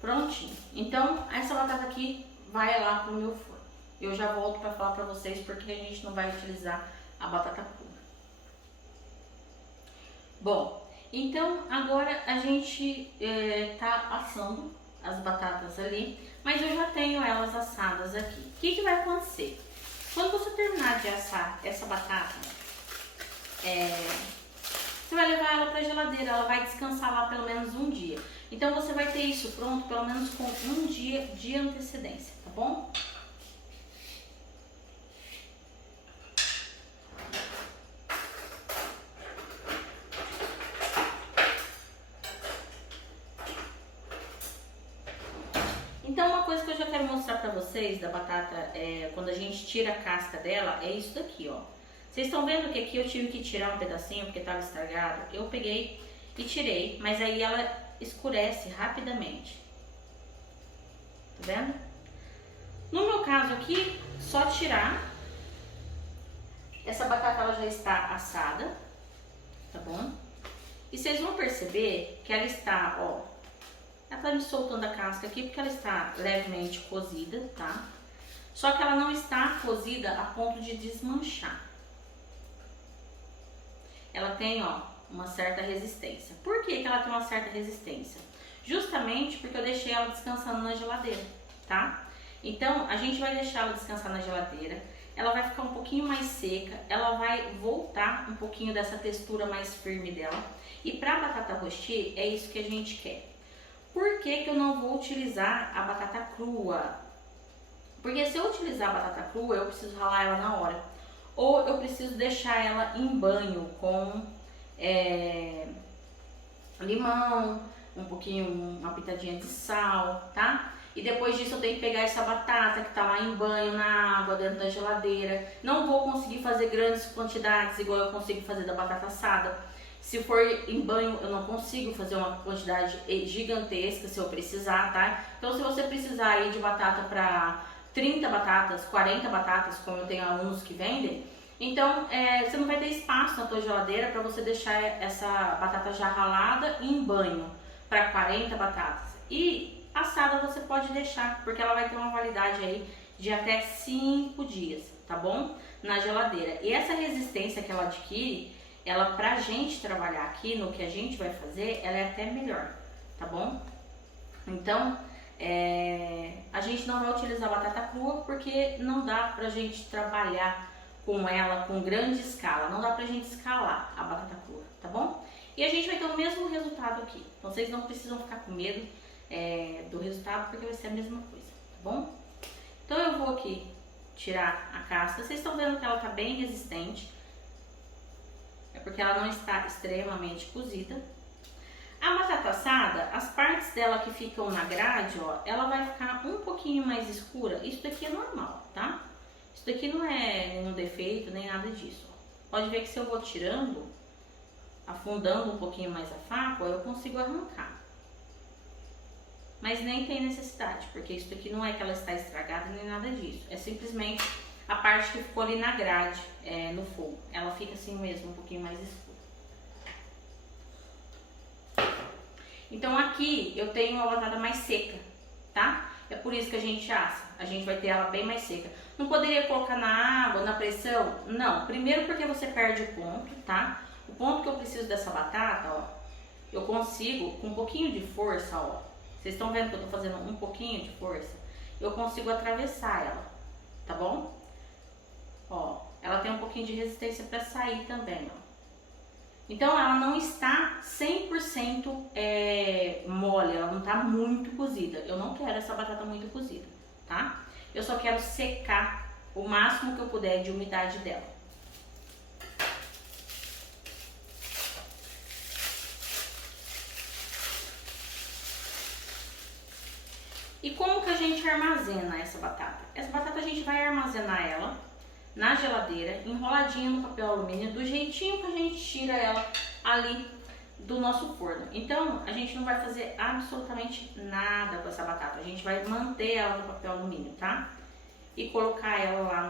Prontinho. Então, essa batata aqui vai lá pro meu forno. Eu já volto para falar para vocês porque a gente não vai utilizar a batata crua. Bom, então agora a gente tá assando as batatas ali, mas eu já tenho elas assadas aqui. O que vai acontecer? Quando você terminar de assar essa batata, você vai levar ela para a geladeira, ela vai descansar lá pelo menos um dia. Então você vai ter isso pronto pelo menos com um dia de antecedência, tá bom? Então uma coisa que eu já quero mostrar pra vocês da batata, quando a gente tira a casca dela, é isso daqui, ó. Vocês estão vendo que aqui eu tive que tirar um pedacinho porque estava estragado? Eu peguei e tirei, mas aí ela escurece rapidamente. Tá vendo? No meu caso aqui, só tirar. Essa batata ela já está assada, tá bom? E vocês vão perceber que ela está, ó, ela tá me soltando a casca aqui porque ela está levemente cozida, tá? Só que ela não está cozida a ponto de desmanchar. Ela tem, ó, uma certa resistência. Por que ela tem uma certa resistência? Justamente porque eu deixei ela descansando na geladeira, tá? Então, a gente vai deixar ela descansar na geladeira. Ela vai ficar um pouquinho mais seca, ela vai voltar um pouquinho dessa textura mais firme dela. E pra batata rosti, é isso que a gente quer. Por que eu não vou utilizar a batata crua? Porque se eu utilizar a batata crua, eu preciso ralar ela na hora. Ou eu preciso deixar ela em banho com limão, um pouquinho, uma pitadinha de sal, tá? E depois disso eu tenho que pegar essa batata que tá lá em banho na água dentro da geladeira. Não vou conseguir fazer grandes quantidades igual eu consigo fazer da batata assada. Se for em banho, eu não consigo fazer uma quantidade gigantesca se eu precisar, tá? Então se você precisar aí de batata para 30 batatas, 40 batatas, como eu tenho alunos que vendem, Então, você não vai ter espaço na tua geladeira para você deixar essa batata já ralada em banho para 40 batatas. E assada você pode deixar, porque ela vai ter uma validade aí de até 5 dias, tá bom? Na geladeira. E essa resistência que ela adquire, ela pra gente trabalhar aqui no que a gente vai fazer, ela é até melhor, tá bom? Então, a gente não vai utilizar batata crua porque não dá pra gente trabalhar com ela com grande escala, não dá pra gente escalar a batata crua, tá bom? E a gente vai ter o mesmo resultado aqui, então vocês não precisam ficar com medo do resultado porque vai ser a mesma coisa, tá bom? Então eu vou aqui tirar a casca, vocês estão vendo que ela tá bem resistente, é porque ela não está extremamente cozida. A batata assada, as partes dela que ficam na grade, ó, ela vai ficar um pouquinho mais escura. Isso daqui é normal, tá? Isso daqui não é nenhum defeito, nem nada disso. Ó. Pode ver que se eu vou tirando, afundando um pouquinho mais a faca, eu consigo arrancar. Mas nem tem necessidade, porque isso daqui não é que ela está estragada, nem nada disso. É simplesmente a parte que ficou ali na grade, no fogo. Ela fica assim mesmo, um pouquinho mais escura. Então aqui eu tenho uma batata mais seca, tá? É por isso que a gente assa. A gente vai ter ela bem mais seca. Não poderia colocar na água, na pressão? Não. Primeiro porque você perde o ponto, tá? O ponto que eu preciso dessa batata, ó, eu consigo com um pouquinho de força, ó. Vocês estão vendo que eu tô fazendo um pouquinho de força? Eu consigo atravessar ela, tá bom? Ó, ela tem um pouquinho de resistência para sair também, ó. Então ela não está 100% mole, ela não está muito cozida. Eu não quero essa batata muito cozida, tá? Eu só quero secar o máximo que eu puder de umidade dela. E como que a gente armazena essa batata? Essa batata a gente vai armazenar ela na geladeira, enroladinha no papel alumínio, do jeitinho que a gente tira ela ali do nosso forno. Então, a gente não vai fazer absolutamente nada com essa batata. A gente vai manter ela no papel alumínio, tá? E colocar ela lá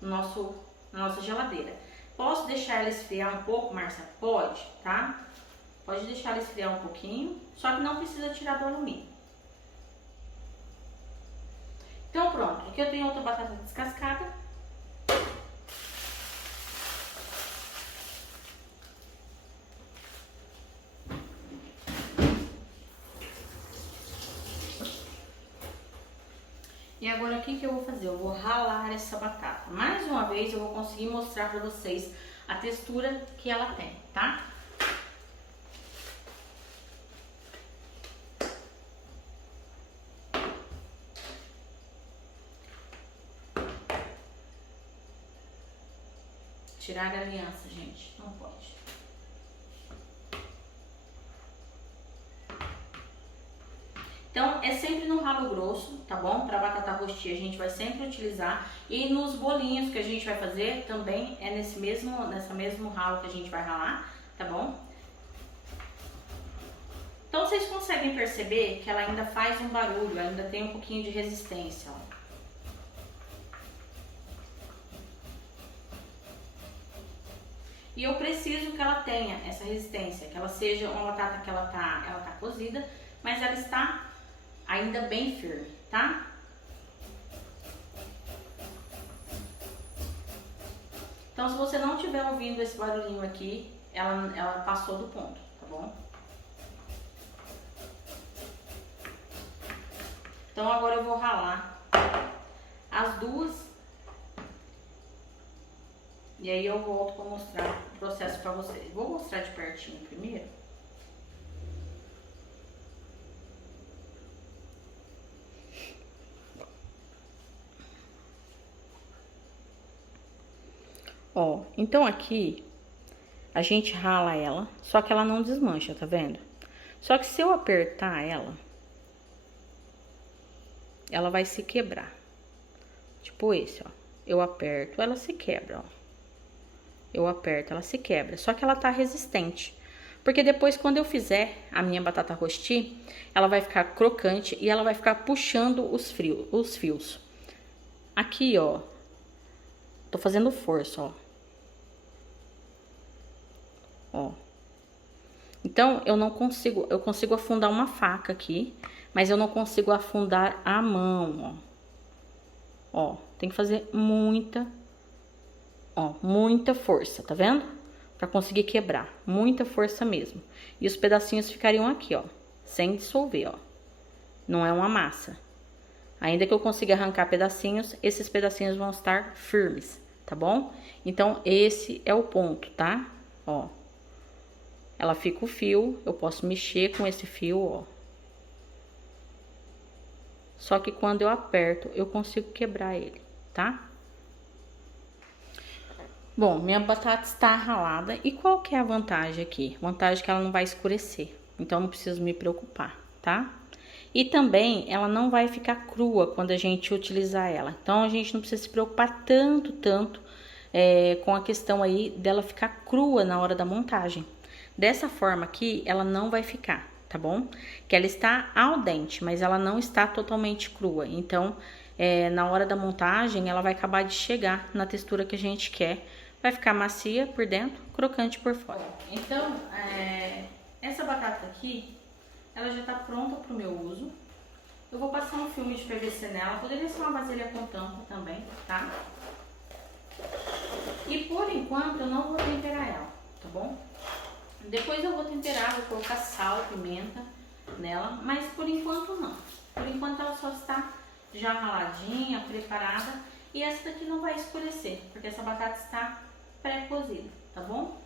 na nossa geladeira. Posso deixar ela esfriar um pouco, Márcia? Pode, tá? Pode deixar ela esfriar um pouquinho, só que não precisa tirar do alumínio. Então pronto, aqui eu tenho outra batata descascada. E agora o que eu vou fazer? Eu vou ralar essa batata. Mais uma vez eu vou conseguir mostrar pra vocês a textura que ela tem, tá? Tirar a aliança, gente, não pode. Então, é sempre no ralo grosso, tá bom? Para batata rosti a gente vai sempre utilizar. E nos bolinhos que a gente vai fazer também é nessa mesmo ralo que a gente vai ralar, tá bom? Então, vocês conseguem perceber que ela ainda faz um barulho, ainda tem um pouquinho de resistência, ó. E eu preciso que ela tenha essa resistência, que ela seja uma batata que ela tá cozida, mas ela está ainda bem firme, tá? Então, se você não estiver ouvindo esse barulhinho aqui, ela passou do ponto, tá bom? Então, agora eu vou ralar as duas. E aí eu volto para mostrar o processo para vocês. Vou mostrar de pertinho primeiro. Ó, então aqui a gente rala ela, só que ela não desmancha, tá vendo? Só que se eu apertar ela vai se quebrar. Tipo esse, ó. Eu aperto, ela se quebra, ó. Eu aperto, ela se quebra. Só que ela tá resistente. Porque depois, quando eu fizer a minha batata rosti, ela vai ficar crocante e ela vai ficar puxando os fios. Aqui, ó. Tô fazendo força, ó. Então, eu consigo afundar uma faca aqui, mas eu não consigo afundar a mão, ó. Ó, tem que fazer muita força, tá vendo? Pra conseguir quebrar, muita força mesmo. E os pedacinhos ficariam aqui, ó, sem dissolver, ó. Não é uma massa. Ainda que eu consiga arrancar pedacinhos, esses pedacinhos vão estar firmes, tá bom? Então, esse é o ponto, tá? Ó. Ela fica o fio, eu posso mexer com esse fio, ó. Só que quando eu aperto, eu consigo quebrar ele, tá? Bom, minha batata está ralada. E qual que é a vantagem aqui? Vantagem que ela não vai escurecer. Então, não preciso me preocupar, tá? E também, ela não vai ficar crua quando a gente utilizar ela. Então, a gente não precisa se preocupar tanto com a questão aí dela ficar crua na hora da montagem. Dessa forma aqui, ela não vai ficar, tá bom? Que ela está al dente, mas ela não está totalmente crua. Então, na hora da montagem, ela vai acabar de chegar na textura que a gente quer. Vai ficar macia por dentro, crocante por fora. Então, essa batata aqui, ela já tá pronta pro meu uso. Eu vou passar um filme de PVC nela. Poderia ser uma vasilha com tampa também, tá? E por enquanto eu não vou temperar ela, tá bom? Depois eu vou temperar, vou colocar sal, pimenta nela, mas por enquanto não. Por enquanto ela só está já raladinha, preparada. E essa daqui não vai escurecer, porque essa batata está pré-cozida, tá bom?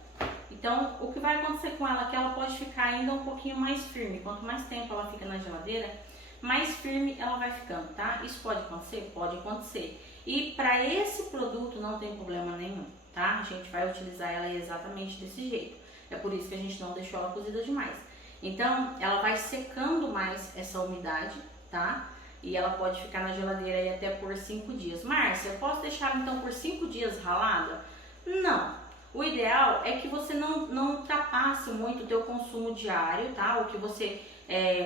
Então, o que vai acontecer com ela é que ela pode ficar ainda um pouquinho mais firme. Quanto mais tempo ela fica na geladeira, mais firme ela vai ficando, tá? Isso pode acontecer? Pode acontecer. E para esse produto não tem problema nenhum, tá? A gente vai utilizar ela exatamente desse jeito. É por isso que a gente não deixou ela cozida demais. Então, ela vai secando mais essa umidade, tá? E ela pode ficar na geladeira aí até por 5 dias. Márcia, eu posso deixar então por 5 dias ralada? Não. O ideal é que você não ultrapasse muito o teu consumo diário, tá? O que você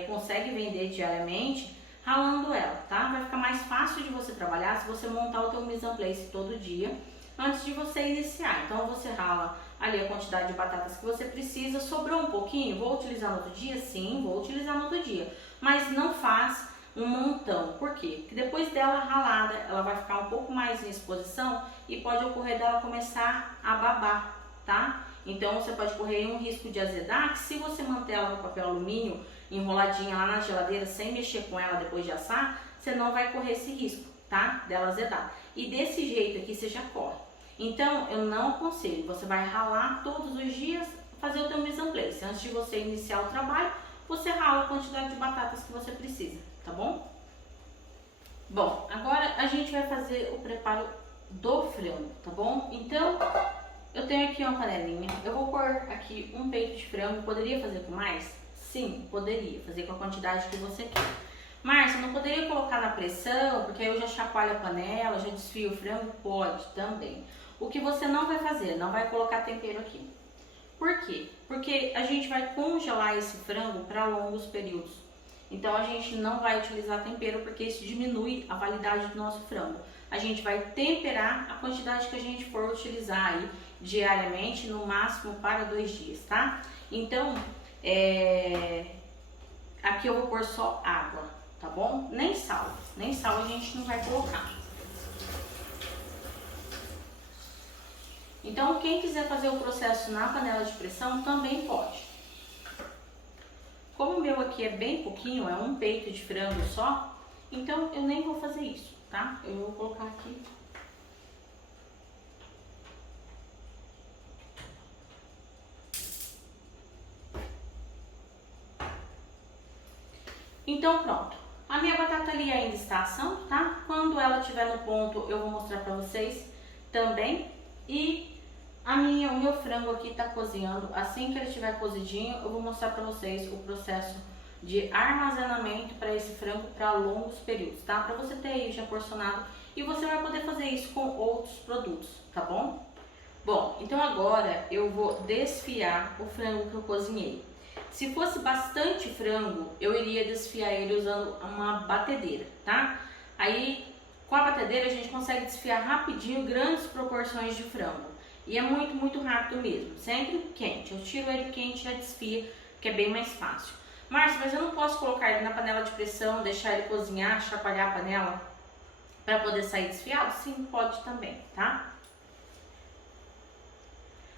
consegue vender diariamente, ralando ela, tá? Vai ficar mais fácil de você trabalhar se você montar o teu mise en place todo dia, antes de você iniciar. Então, você rala ali a quantidade de batatas que você precisa. Sobrou um pouquinho, vou utilizar no outro dia? Sim, vou utilizar no outro dia. Mas não faz um montão. Por quê? Porque depois dela ralada, ela vai ficar um pouco mais em exposição e pode ocorrer dela começar a babar, tá? Então, você pode correr um risco de azedar, que se você manter ela no papel alumínio enroladinha lá na geladeira, sem mexer com ela depois de assar, você não vai correr esse risco, tá? Dela azedar. E desse jeito aqui, você já corre. Então, eu não aconselho. Você vai ralar todos os dias, fazer o teu mise en place. Antes de você iniciar o trabalho, você rala a quantidade de batatas que você precisa, tá bom? Bom, agora a gente vai fazer o preparo do frango, tá bom? Então, eu tenho aqui uma panelinha. Eu vou pôr aqui um peito de frango. Poderia fazer com mais? Sim, poderia. Fazer com a quantidade que você quer. Márcia, não poderia colocar na pressão, porque aí eu já chacoalho a panela, já desfio o frango? Pode também. O que você não vai fazer? Não vai colocar tempero aqui. Por quê? Porque a gente vai congelar esse frango para longos períodos. Então, a gente não vai utilizar tempero, porque isso diminui a validade do nosso frango. A gente vai temperar a quantidade que a gente for utilizar aí diariamente, no máximo para 2 dias, tá? Então, aqui eu vou pôr só água, tá bom? Nem sal a gente não vai colocar. Então, quem quiser fazer o processo na panela de pressão também pode. Como o meu aqui é bem pouquinho, é um peito de frango só, então eu nem vou fazer isso, tá? Eu vou colocar aqui. Então, pronto. A minha batata ali ainda está assando, tá? Quando ela estiver no ponto, eu vou mostrar pra vocês também. E o meu frango aqui tá cozinhando. Assim que ele estiver cozidinho, eu vou mostrar pra vocês o processo de armazenamento para esse frango para longos períodos, tá? Pra você ter aí já porcionado e você vai poder fazer isso com outros produtos, tá bom? Bom, então agora eu vou desfiar o frango que eu cozinhei. Se fosse bastante frango, eu iria desfiar ele usando uma batedeira, tá? Aí, com a batedeira, a gente consegue desfiar rapidinho grandes proporções de frango. E é muito rápido mesmo, sempre quente. Eu tiro ele quente e já desfia que é bem mais fácil. Márcia, mas eu não posso colocar ele na panela de pressão, deixar ele cozinhar, chacoalhar a panela para poder sair desfiado? Sim, pode também, tá?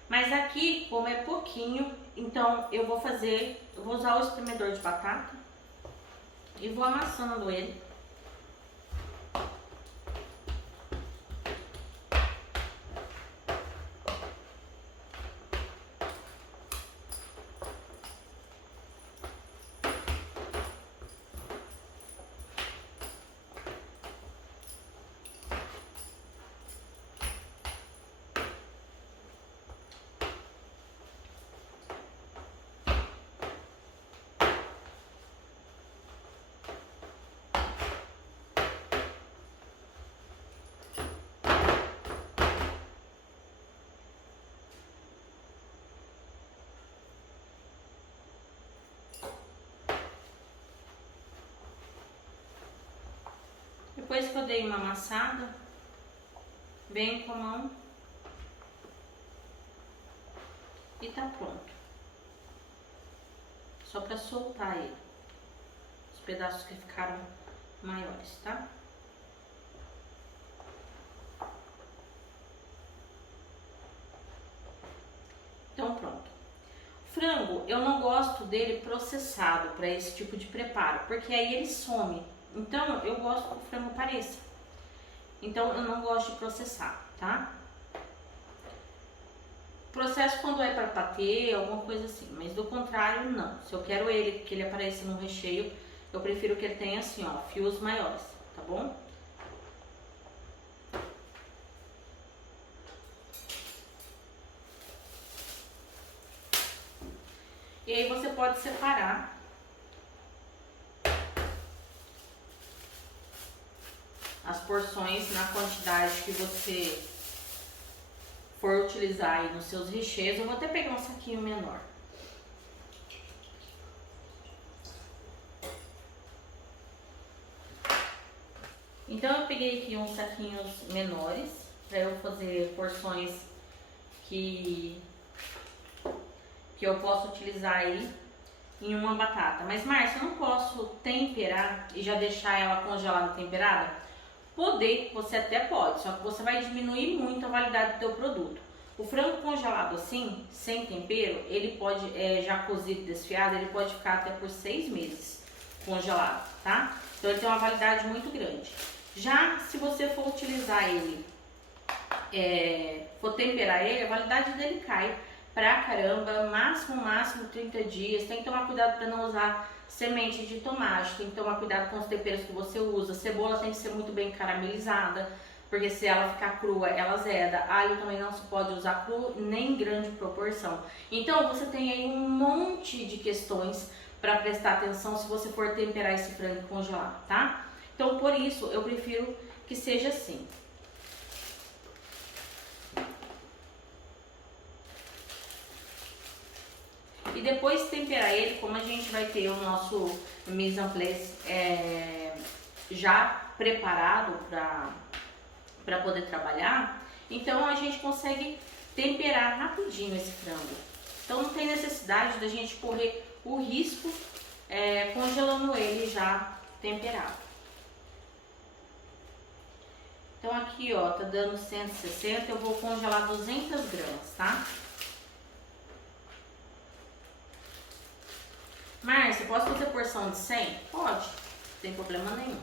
Mas aqui, como é pouquinho, então eu vou usar o espremedor de batata e vou amassando ele. Depois que eu dei uma amassada, venho com a mão e tá pronto. Só pra soltar ele, os pedaços que ficaram maiores, tá? Então pronto. Frango, eu não gosto dele processado para esse tipo de preparo, porque aí ele some. Então eu gosto que o frango pareça. Então eu não gosto de processar, tá? Processo quando é para patê, alguma coisa assim, mas do contrário não. Se eu quero que ele apareça no recheio, eu prefiro que ele tenha assim, ó, fios maiores, tá bom? E aí você pode separar as porções na quantidade que você for utilizar aí nos seus recheios. Eu vou até pegar um saquinho menor. Então eu peguei aqui uns saquinhos menores para eu fazer porções que eu posso utilizar aí em uma batata. Mas Márcia, eu não posso temperar e já deixar ela congelada temperada? Poder, você até pode, só que você vai diminuir muito a validade do teu produto. O frango congelado assim, sem tempero, ele pode, já cozido, desfiado, ele pode ficar até por 6 meses congelado, tá? Então ele tem uma validade muito grande. Já se você for utilizar ele, for temperar ele, a validade dele cai pra caramba, máximo 30 dias. Tem que tomar cuidado para não usar semente de tomate, tem que tomar cuidado com os temperos que você usa. Cebola tem que ser muito bem caramelizada, porque se ela ficar crua, ela azeda. Alho também não se pode usar cru, nem em grande proporção. Então você tem aí um monte de questões para prestar atenção se você for temperar esse frango congelado, tá? Então por isso eu prefiro que seja assim. E depois de temperar ele, como a gente vai ter o nosso mise en place já preparado para poder trabalhar, então a gente consegue temperar rapidinho esse frango. Então não tem necessidade da gente correr o risco congelando ele já temperado. Então aqui ó, tá dando 160, eu vou congelar 200 gramas, tá? Márcia, posso fazer porção de 100? Pode, não tem problema nenhum.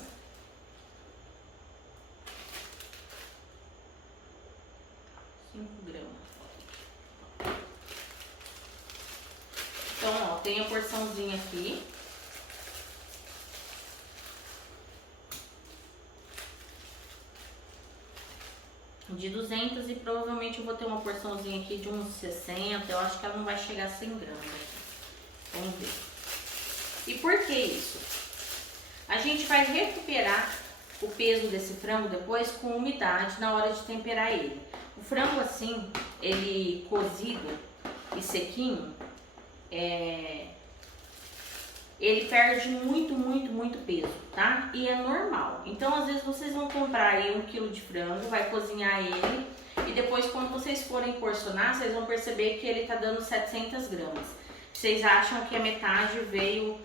Então, ó, tem a porçãozinha aqui. De 200 e provavelmente eu vou ter uma porçãozinha aqui de uns 60. Eu acho que ela não vai chegar a 100 gramas aqui. Vamos ver. E por que isso? A gente vai recuperar o peso desse frango depois com umidade na hora de temperar ele. O frango assim, ele cozido e sequinho, ele perde muito peso, tá? E é normal. Então, às vezes, vocês vão comprar aí 1 kg de frango, vai cozinhar ele e depois, quando vocês forem porcionar, vocês vão perceber que ele tá dando 700 gramas. Vocês acham que a metade veio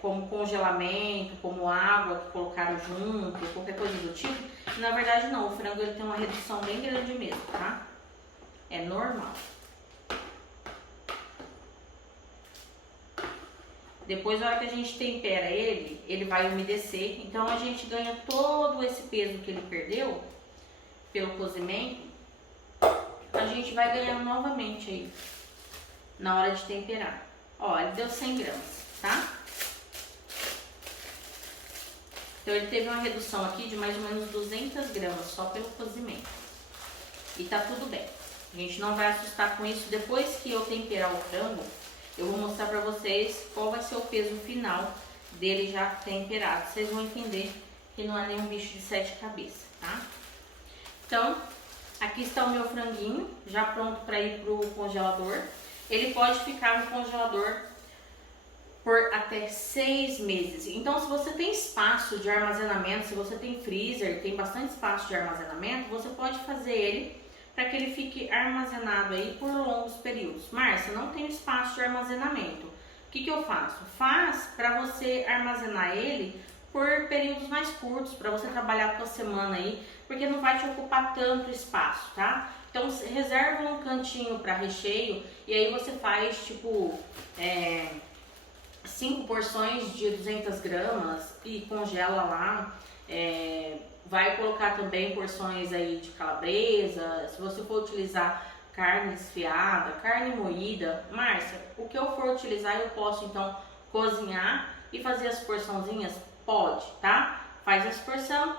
como congelamento, como água que colocaram junto, qualquer coisa do tipo. Na verdade não, o frango ele tem uma redução bem grande mesmo, tá? É normal. Depois, na hora que a gente tempera ele, ele vai umedecer. Então a gente ganha todo esse peso que ele perdeu pelo cozimento. A gente vai ganhar novamente aí na hora de temperar. Ó, ele deu 100 gramas, tá? Então ele teve uma redução aqui de mais ou menos 200 gramas só pelo cozimento. E tá tudo bem. A gente não vai assustar com isso. Depois que eu temperar o frango, eu vou mostrar pra vocês qual vai ser o peso final dele já temperado. Vocês vão entender que não é nenhum bicho de 7 cabeças, tá? Então, aqui está o meu franguinho, já pronto para ir pro congelador. Ele pode ficar no congelador por até 6 meses. Então, se você tem espaço de armazenamento, se você tem freezer, tem bastante espaço de armazenamento, você pode fazer ele para que ele fique armazenado aí por longos períodos. Márcia, não tem espaço de armazenamento. O que eu faço? Faz para você armazenar ele por períodos mais curtos, para você trabalhar com a semana aí, porque não vai te ocupar tanto espaço, tá? Então, reserva um cantinho para recheio e aí você faz tipo 5 porções de 200 gramas e congela lá. Vai colocar também porções aí de calabresa, se você for utilizar carne desfiada, carne moída. Márcia, o que eu for utilizar eu posso então cozinhar e fazer as porçãozinhas? Pode, tá? Faz essa porção,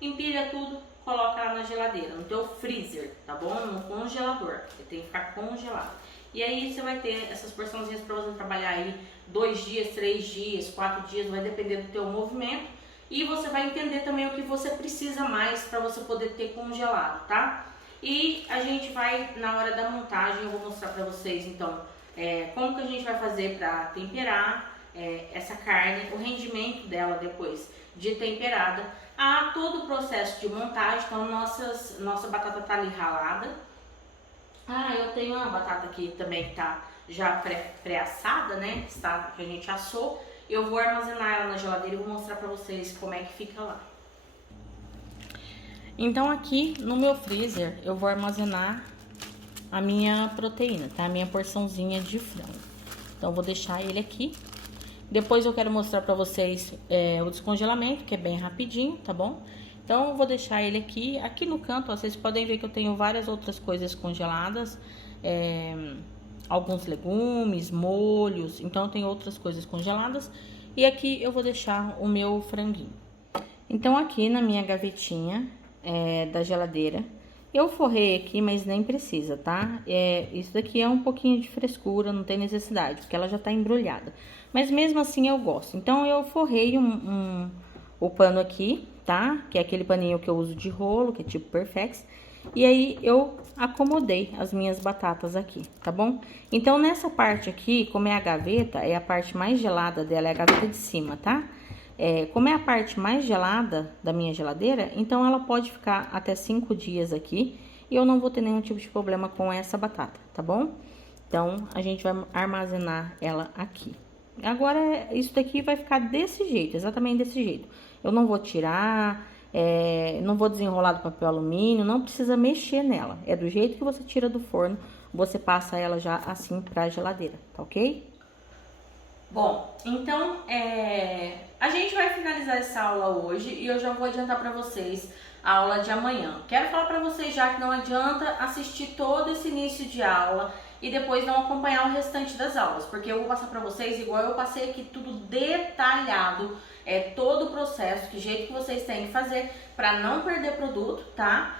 empilha tudo, coloca lá na geladeira, no teu freezer, tá bom? No congelador, ele tem que ficar congelado. E aí você vai ter essas porçãozinhas para você trabalhar aí 2 dias, 3 dias, 4 dias, vai depender do teu movimento. E você vai entender também o que você precisa mais para você poder ter congelado, tá? E a gente vai, na hora da montagem, eu vou mostrar para vocês, então, como que a gente vai fazer para temperar essa carne, o rendimento dela depois de temperada. Todo o processo de montagem, então nossa batata tá ali ralada. Eu tenho uma batata aqui também que tá já pré-assada, né? Que a gente assou. Eu vou armazenar ela na geladeira e vou mostrar pra vocês como é que fica lá. Então aqui no meu freezer eu vou armazenar a minha proteína, tá? A minha porçãozinha de frango. Então eu vou deixar ele aqui. Depois eu quero mostrar pra vocês o descongelamento, que é bem rapidinho, tá bom? Então eu vou deixar ele aqui. Aqui no canto, ó, vocês podem ver que eu tenho várias outras coisas congeladas. Alguns legumes, molhos, então tem outras coisas congeladas. E aqui eu vou deixar o meu franguinho. Então aqui na minha gavetinha da geladeira, eu forrei aqui, mas nem precisa, tá? Isso daqui é um pouquinho de frescura, não tem necessidade, porque ela já tá embrulhada. Mas mesmo assim eu gosto. Então eu forrei o pano aqui, tá? Que é aquele paninho que eu uso de rolo, que é tipo Perfex. E aí eu acomodei as minhas batatas aqui, tá bom? Então nessa parte aqui, como é a gaveta, é a parte mais gelada dela, é a gaveta de cima, tá? Como é a parte mais gelada da minha geladeira, então ela pode ficar até 5 dias aqui e eu não vou ter nenhum tipo de problema com essa batata, tá bom? Então a gente vai armazenar ela aqui. Agora isso daqui vai ficar desse jeito, exatamente desse jeito. Eu não vou tirar, não vou desenrolar do papel alumínio, não precisa mexer nela. É do jeito que você tira do forno, você passa ela já assim pra geladeira, tá ok? Bom, então a gente vai finalizar essa aula hoje e eu já vou adiantar pra vocês a aula de amanhã. Quero falar pra vocês já que não adianta assistir todo esse início de aula e depois não acompanhar o restante das aulas, porque eu vou passar pra vocês igual eu passei aqui, tudo detalhado, todo o processo, que jeito que vocês têm que fazer pra não perder produto, tá?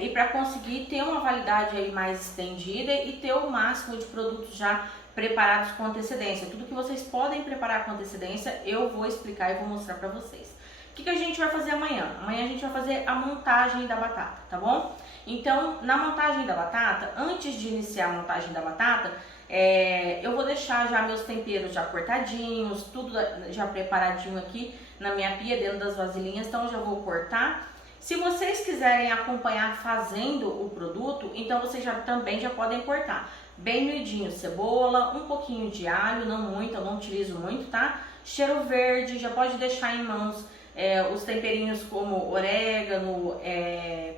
E pra conseguir ter uma validade aí mais estendida e ter o máximo de produtos já preparados com antecedência. Tudo que vocês podem preparar com antecedência, eu vou explicar e vou mostrar pra vocês. O que a gente vai fazer amanhã? Amanhã a gente vai fazer a montagem da batata, tá bom? Então, na montagem da batata, antes de iniciar a montagem da batata, eu vou deixar já meus temperos já cortadinhos, tudo já preparadinho aqui na minha pia, dentro das vasilhinhas, então eu já vou cortar. Se vocês quiserem acompanhar fazendo o produto, então vocês também já podem cortar. bem miudinho, cebola, um pouquinho de alho, não muito, eu não utilizo muito, tá? Cheiro verde, já pode deixar em mãos os temperinhos como orégano,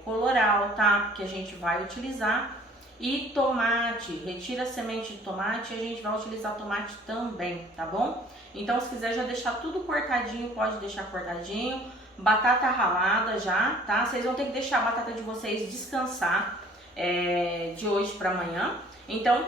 colorau, tá? Que a gente vai utilizar. E tomate, retira a semente de tomate e a gente vai utilizar tomate também, tá bom? Então, se quiser já deixar tudo cortadinho, pode deixar cortadinho. Batata ralada já, tá? Vocês vão ter que deixar a batata de vocês descansar de hoje para amanhã. Então,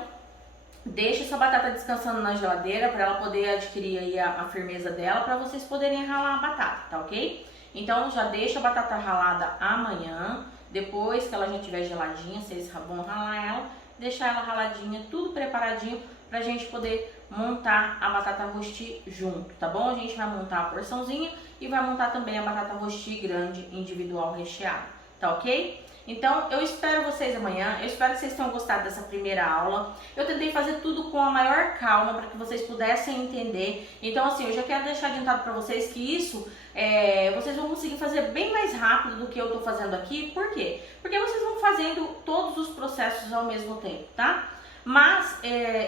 deixa essa batata descansando na geladeira para ela poder adquirir aí a firmeza dela, para vocês poderem ralar a batata, tá ok? Então, já deixa a batata ralada amanhã. Depois que ela já estiver geladinha, vocês vão ralar ela, deixar ela raladinha, tudo preparadinho pra gente poder montar a batata rosti junto, tá bom? A gente vai montar a porçãozinha e vai montar também a batata rosti grande, individual recheada, tá ok? Então, eu espero vocês amanhã, eu espero que vocês tenham gostado dessa primeira aula. Eu tentei fazer tudo com a maior calma para que vocês pudessem entender. Então, assim, eu já quero deixar adiantado para vocês que isso vocês vão conseguir fazer bem mais rápido do que eu tô fazendo aqui. Por quê? Porque vocês vão fazendo todos os processos ao mesmo tempo, tá? Mas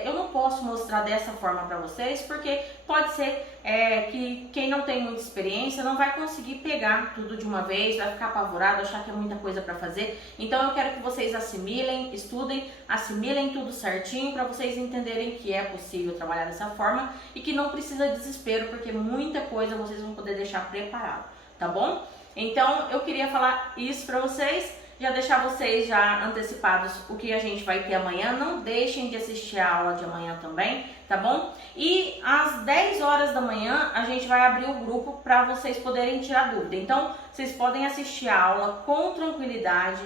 eu não posso mostrar dessa forma para vocês, porque pode ser que quem não tem muita experiência não vai conseguir pegar tudo de uma vez, vai ficar apavorado, achar que é muita coisa para fazer. Então eu quero que vocês assimilem, estudem, assimilem tudo certinho para vocês entenderem que é possível trabalhar dessa forma e que não precisa de desespero, porque muita coisa vocês vão poder deixar preparado, tá bom? Então eu queria falar isso para vocês. Já deixar vocês já antecipados o que a gente vai ter amanhã. Não deixem de assistir a aula de amanhã também, tá bom? E às 10 horas da manhã a gente vai abrir o grupo para vocês poderem tirar dúvida. Então, vocês podem assistir a aula com tranquilidade.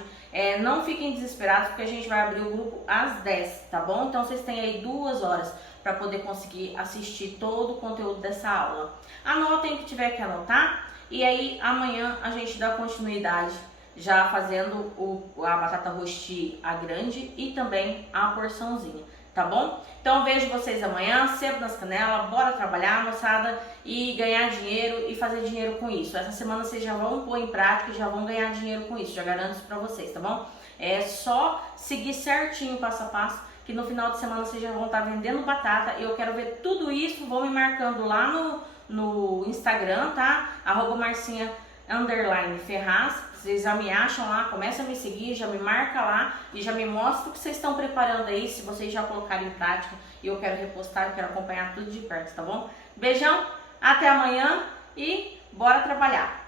Não fiquem desesperados, porque a gente vai abrir o grupo às 10, tá bom? Então, vocês têm aí 2 horas para poder conseguir assistir todo o conteúdo dessa aula. Anotem o que tiver que anotar. E aí, amanhã a gente dá continuidade já fazendo a batata rosti a grande e também a porçãozinha, tá bom? Então vejo vocês amanhã, sebo nas canelas, bora trabalhar, moçada, e ganhar dinheiro e fazer dinheiro com isso. Essa semana vocês já vão pôr em prática e já vão ganhar dinheiro com isso, já garanto isso pra vocês, tá bom? É só seguir certinho passo a passo, que no final de semana vocês já vão estar vendendo batata. Eu quero ver tudo isso, vão me marcando lá no Instagram, tá? @Marcinha_Ferraz. Vocês já me acham lá, começa a me seguir, já me marca lá e já me mostra o que vocês estão preparando aí, se vocês já colocaram em prática, e eu quero repostar, eu quero acompanhar tudo de perto, tá bom? Beijão, até amanhã e bora trabalhar!